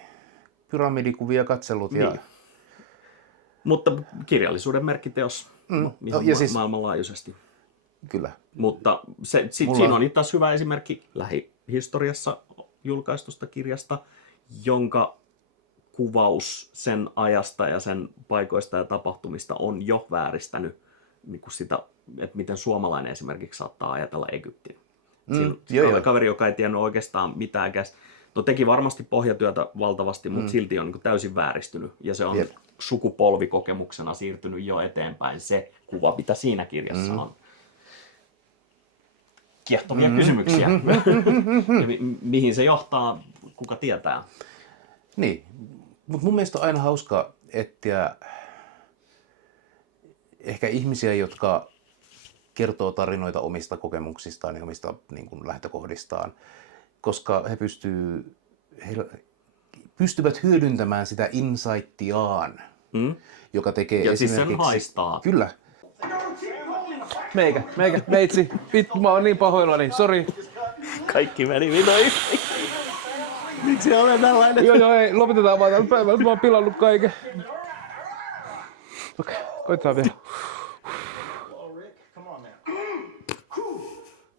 pyramidikuvia katsellut. Niin. Mutta kirjallisuuden merkkiteos ihan maailmanlaajuisesti. Kyllä. Mutta siinä on taas hyvä esimerkki lähihistoriassa julkaistusta kirjasta, jonka kuvaus sen ajasta ja sen paikoista ja tapahtumista on jo vääristänyt niin kuin sitä, että miten suomalainen esimerkiksi saattaa ajatella Egyptin. Siinä kaveri, joka ei tiennyt oikeastaan mitään. No teki varmasti pohjatyötä valtavasti, mutta silti on niin kuin täysin vääristynyt. Ja se on sukupolvikokemuksena siirtynyt jo eteenpäin se kuva, mitä siinä kirjassa on. Kiehtovia kysymyksiä. Mihin se johtaa, kuka tietää. Niin, mutta mun mielestä on aina hauska etsiä ehkä ihmisiä, jotka kertoo tarinoita omista kokemuksistaan ja omista niin kuin, lähtökohdistaan, koska he pystyvät hyödyntämään sitä insightiaan, joka tekee ja esimerkiksi... siis sen haistaa. Kyllä. Meitsi, vittu, mä oon niin pahoillani, sori. Kaikki meni vinoiksi. Miksi olen tällainen? Joo, ei, lopetetaan vaan tällä päivällä, mä oon pilannut kaiken. Okei, koitetaan vielä.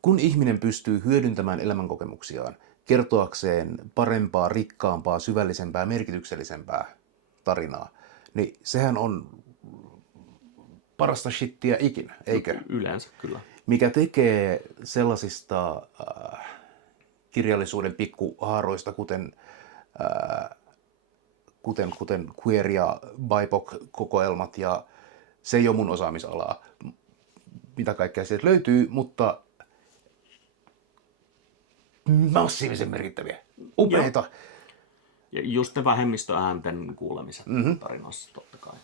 Kun ihminen pystyy hyödyntämään elämänkokemuksiaan kertoakseen parempaa, rikkaampaa, syvällisempää, merkityksellisempää tarinaa, niin sehän on parasta shittiä ikinä, eikö? Yleensä kyllä. Mikä tekee sellaisista kirjallisuuden pikkuhaaroista, kuten queer- ja BIPOC-kokoelmat, ja se ei ole mun osaamisalaa, mitä kaikkea sieltä löytyy, mutta massiivisen merkittäviä, upeita. Ja just ne vähemmistöäänten kuulemiset tarinassa totta kai.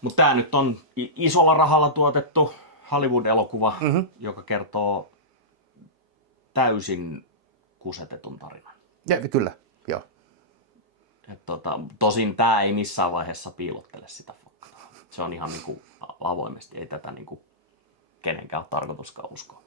Mutta tämä nyt on isolla rahalla tuotettu Hollywood-elokuva, joka kertoo täysin kusetetun tarinan. Ja, kyllä, joo. Tosin tämä ei missään vaiheessa piilottele sitä faktaa. Se on ihan niinku avoimesti, ei tätä niinku kenenkään ole tarkoituskaan uskoa.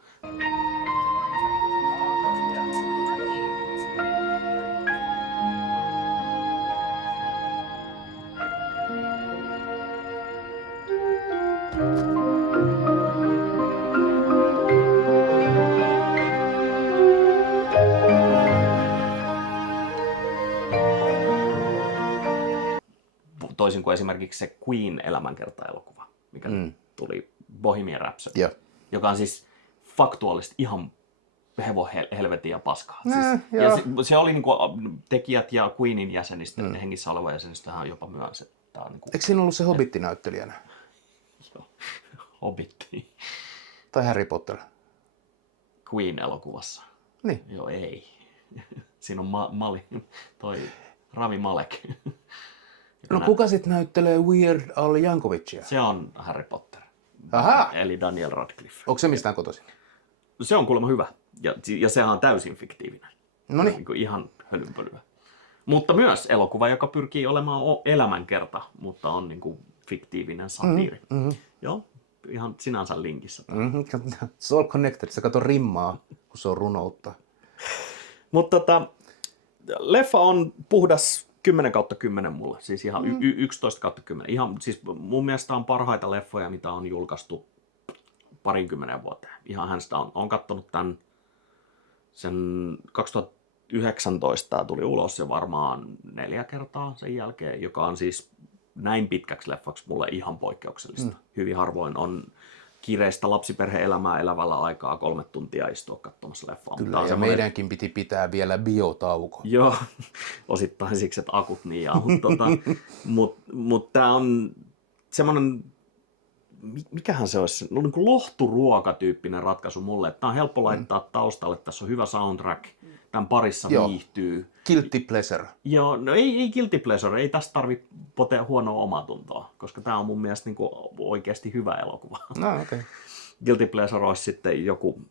Toisin kuin esimerkiksi se Queen elämänkerta-elokuva, mikä tuli Bohemian Rhapsody, joka on siis faktuaalisesti ihan hevon helvetin ja paskaa. Se oli niinku tekijät ja Queenin jäsenistä, hengissä oleva jäsenistä hän jopa myönsi. Niinku, eikö siinä ollut se Hobbit-näyttelijänä? Joo, Hobbitti. Tai Harry Potter? Queen-elokuvassa. Niin. Joo, ei. Siinä on toi Rami Malek. No kuka sitten näyttelee Weird Al Yankovicia? Se on Harry Potter. Aha! Eli Daniel Radcliffe. Onko se mistään kotoisin? Se on kuulemma hyvä. Ja sehän on täysin fiktiivinen. Noniin. Niin ihan hölynpölyä. Mutta myös elokuva, joka pyrkii olemaan elämänkerta, mutta on niin kuin fiktiivinen satiiri. Joo, ihan sinänsä linkissä. Se on connected. Se kato rimmaa, kun se on runoutta. Mutta leffa on puhdas 10/10 mulle, siis ihan 11/10. Ihan, siis mun mielestä on parhaita leffoja, mitä on julkaistu 20 vuoteen. Ihan hänestä on katsonut tämän sen 2019 tämä tuli ulos jo varmaan 4 kertaa sen jälkeen, joka on siis näin pitkäksi leffaksi mulle ihan poikkeuksellista. Hyvin harvoin on kiireistä lapsiperhe-elämää elävällä aikaa 3 tuntia istua katsomassa leffaa. Kyllä, ja meidänkin piti pitää vielä biotauko. Joo, osittain siksi, että akut niin jää. Mutta tämä on semmoinen, mikähän se olisi, niin kuin lohturuokatyyppinen ratkaisu mulle. Tämä on helppo laittaa taustalle, tässä on hyvä soundtrack, tämän parissa viihtyy. Guilty pleasure. Joo, no ei guilty pleasure, ei tästä tarvitse potea huonoa omatuntoa, koska tämä on mun mielestä niin kuin oikeasti hyvä elokuva. No, okay. Guilty pleasure olisi sitten joku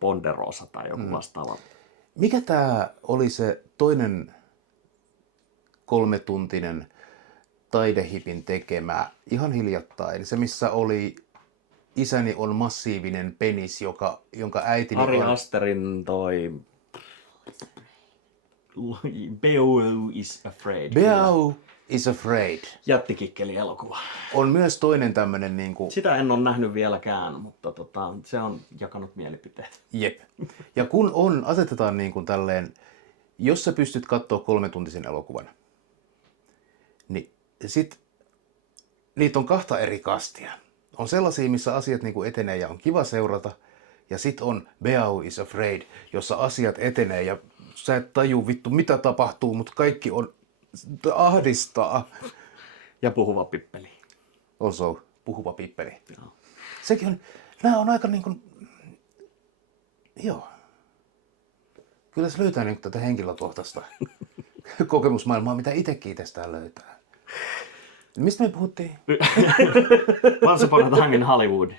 Ponderosa tai joku vastaava. Mikä tämä oli se toinen 3-tuntinen taidehipin tekemä ihan hiljattain? Se, missä oli Isäni on massiivinen penis, jonka äitini Ari Asterin toi Beowulf is Afraid. Beowulf is Afraid. Jättikikkeli elokuva. On myös toinen tämmönen niinku... Sitä en ole nähnyt vieläkään, mutta se on jakanut mielipiteet. Jep. Ja kun asetetaan niin kuin tälleen, jos sä pystyt katsoa 3-tuntisen elokuvan, niin sit niitä on 2 eri kastia. On sellaisia, missä asiat niin kuin etenee ja on kiva seurata. Ja sit on Beowulf is Afraid, jossa asiat etenee ja sä et taju vittu mitä tapahtuu, mutta kaikki on ahdistaa. Ja puhuva pippeli. Also, puhuva pippeli. Joo. Sekin on, nämä on aika niin kuin, joo. Kyllä se löytää niin tätä henkilökohtaista kokemusmaailmaa, mitä itsekin itsestään löytää. Mistä me puhuttiin? Once Upon a Time in Hollywood.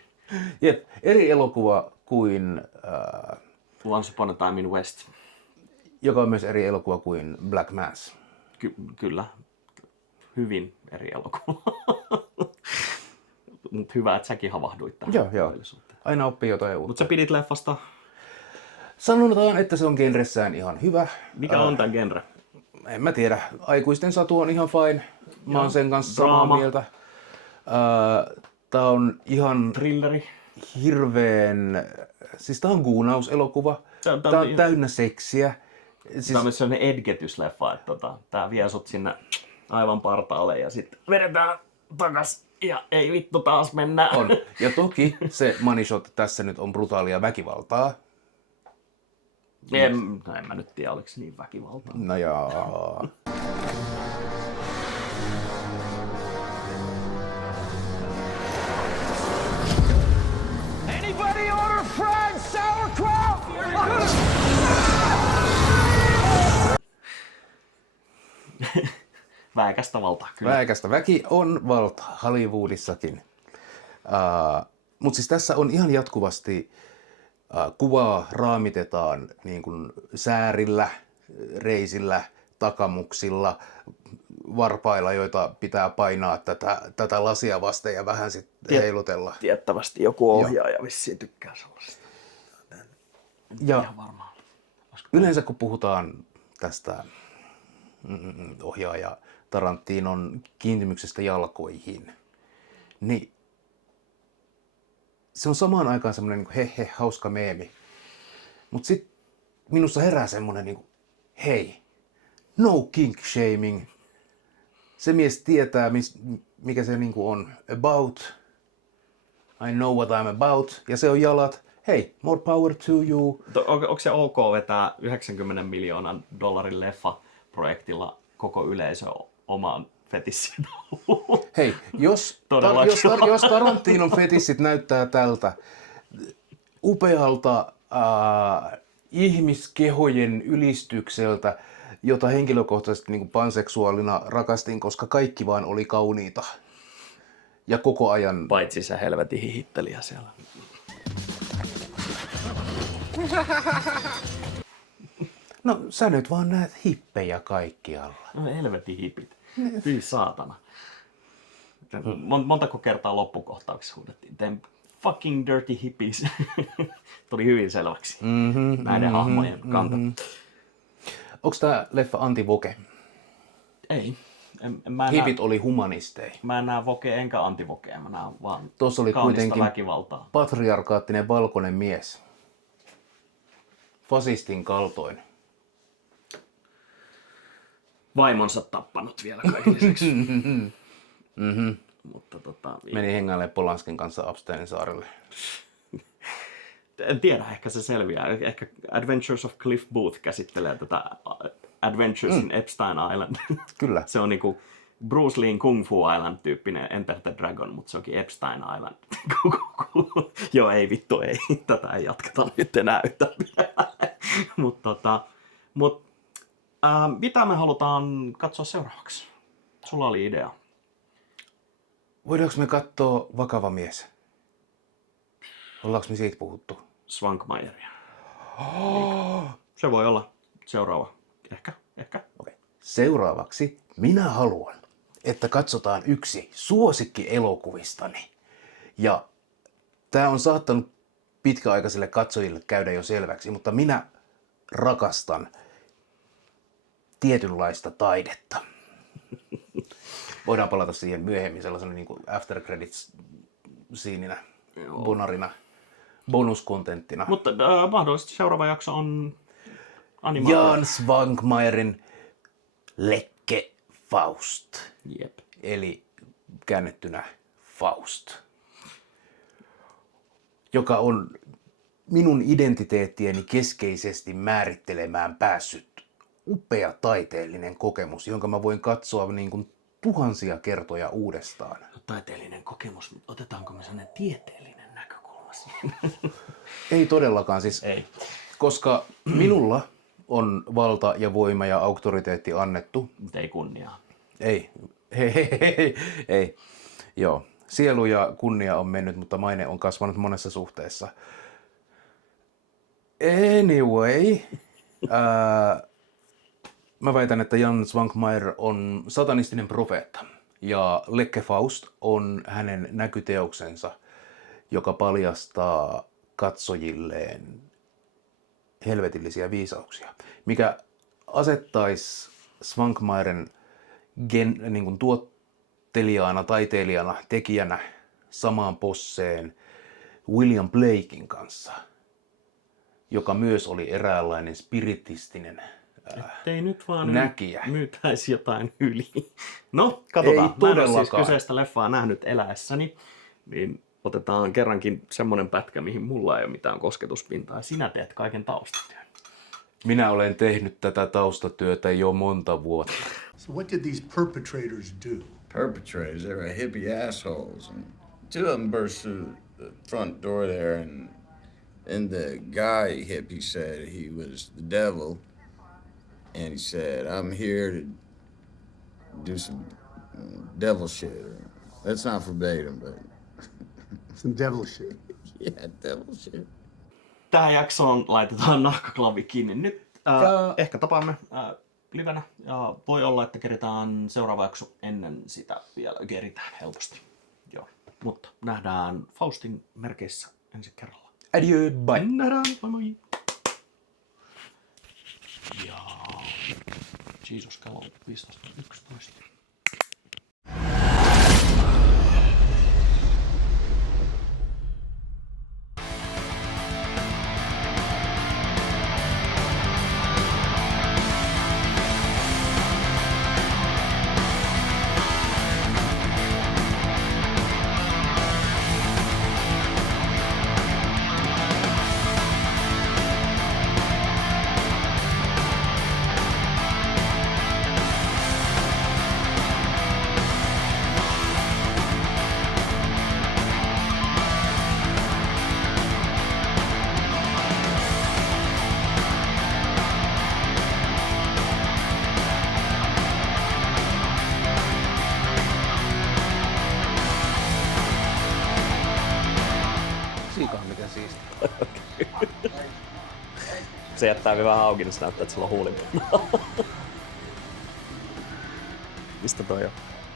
Jep, eri elokuva kuin... Once Upon a Time in West. Joka on myös eri elokuva kuin Black Mass. Kyllä. Hyvin eri elokuva. Mutta hyvä, että säkin havahduit tähän. Joo. Aina oppii jotain uutta. Mutta sä pidit leffasta? Sanotaan, että se on genressään ihan hyvä. Mikä on tää genre? En mä tiedä. Aikuisten satu on ihan fine. Mä oon sen kanssa samaa mieltä. Tää on ihan... Thrilleri. Hirveen... Siis tää on guunauselokuva. Tää on täynnä seksiä. Siis... Tämä on myös sellainen edgetysleffa, että tää vie sut sinne aivan partaalle ja sitten vedetään takas ja ei vittu taas mennä. On. Ja toki se money shot tässä nyt on brutaalia väkivaltaa. En mä nyt tiedä, oliko se niin väkivaltaa. No jaa. Anybody order fried sauerkraut? Väikästä valtaa, kyllä. Väikästä väki on valta Hollywoodissakin. Mutta siis tässä on ihan jatkuvasti kuvaa raamitetaan niin kuin säärillä, reisillä, takamuksilla, varpailla, joita pitää painaa tätä lasia vasten ja vähän sitten heilutella. Tiettävästi joku ohjaaja vissiin tykkää sellaista. Ja yleensä kun puhutaan tästä ohjaaja Tarantinon kiintymyksestä jalkoihin, niin se on samaan aikaan semmoinen niin he, hauska meemi. Mutta sitten minussa herää semmoinen niin hei, no kink shaming. Se mies tietää, mikä se niin on about. I know what I'm about. Ja se on jalat. Hei, more power to you. Onko se ok vetää $90 miljoonan leffa-projektilla koko yleisö omaan fetissiin? Hei, jos Tarantinon fetissit näyttää tältä upealta ihmiskehojen ylistykseltä, jota henkilökohtaisesti niin kuin panseksuaalina rakastin, koska kaikki vaan oli kauniita. Ja koko ajan... Paitsi se helvetin hihittelijä siellä. No sä nyt vaan näet hippejä kaikkialla. No helvetin hipit. Hyi saatana. Montako kertaa loppukohtauksessa huudettiin them fucking dirty hippies. Tuli hyvin selväksi näiden hahmojen kanta. Onko tää leffa anti-voke? Ei. Hipit oli humanisteja. Mä en näe vokea enkä antivokea, mä näen vaan tuossa oli kuitenkin väkivaltaa. Patriarkaattinen valkoinen mies. Fasistin kaltoin. Vaimonsa tappanut vielä kaiken lisäksi. Mutta meni hengailemaan Polanskin kanssa Absteinin saarelle. En tiedä, ehkä se selviää. Ehkä Adventures of Cliff Booth käsittelee tätä Adventures in Epstein Island. Kyllä. Se on niinku Bruce Leen Kung Fu Island -tyyppinen Enter the Dragon, mutta se onkin Epstein Island. Joo, ei vittu, ei. Tätä ei jatketa nyt enää yhtään. Mitä me halutaan katsoa seuraavaksi? Sulla oli idea. Voidaanko me katsoa Vakava mies? Ollaanko me siitä puhuttu? Svankmajeria. Se voi olla seuraava. Ehkä. Okay. Seuraavaksi minä haluan, että katsotaan yksi suosikkielokuvistani. Ja tämä on saattanut pitkäaikaisille katsojille käydä jo selväksi, mutta minä rakastan tietynlaista taidetta. Voidaan palata siihen myöhemmin sellaisena niin kuin after credits-siininä, bonarina, bonuskontenttina. Mutta mahdollisesti seuraava jakso on animaatio. Jan Svankmajerin Lekke Faust. Jep. Eli käännettynä Faust. Joka on minun identiteettieni keskeisesti määrittelemään päässyt upea taiteellinen kokemus, jonka mä voin katsoa niin kuin tuhansia kertoja uudestaan. Taiteellinen kokemus, mutta otetaanko me sellainen tieteellinen näkökulma siihen? Ei todellakaan siis, ei. Koska minulla on valta ja voima ja auktoriteetti annettu. Mutta ei kunniaa. Ei. Ei. Joo. Sielu ja kunnia on mennyt, mutta maine on kasvanut monessa suhteessa. Anyway. Mä väitän, että Jan Svankmajer on satanistinen profeetta. Ja Lekke Faust on hänen näkyteoksensa, joka paljastaa katsojilleen helvetillisiä viisauksia, mikä asettaisi Svankmajerin niin kuin tuottelijana, taiteilijana, tekijänä samaan posseen William Blaken kanssa, joka myös oli eräänlainen spiritistinen Ettei nyt vaan näkijä. myytäisi jotain yli. No, katsotaan. Ei Mä en ole siis todellakaan. kyseistä leffaa nähnyt eläessäni, niin otetaan kerrankin semmonen pätkä, mihin mulla ei ole mitään kosketuspintaa. Sinä teet kaiken taustatyön. Minä olen tehnyt tätä taustatyötä jo monta vuotta. So what did these perpetrators do? Perpetrators, they were hippie assholes. And two of them burst through the front door there, and then the guy hippie said he was the devil. And he said, I'm here to do some devil shit. That's not verbatim, but... Some devil shit. Yeah, devil shit. Tähän jaksoon laitetaan nahkaklavi kiinni nyt. Ehkä tapaamme livenä. Ja voi olla, että keritään seuraava jakso ennen sitä vielä. Keritään helposti. Joo. Mutta nähdään Faustin merkeissä ensi kerralla. Adieu, bye. Nähdään, moi moi. Ja... Jesus, kello on 15.11. Siikahan miten siistiä. Se jättää vähän auki, niin se näyttää, että sillä on huuli. Mistä toi on?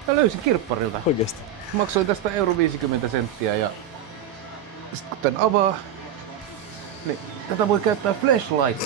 Mä löysin kirpparilta. Oikeesti? Maksoin tästä euro 50 senttiä ja sit kun tän avaa, niin tätä voi käyttää flashlight.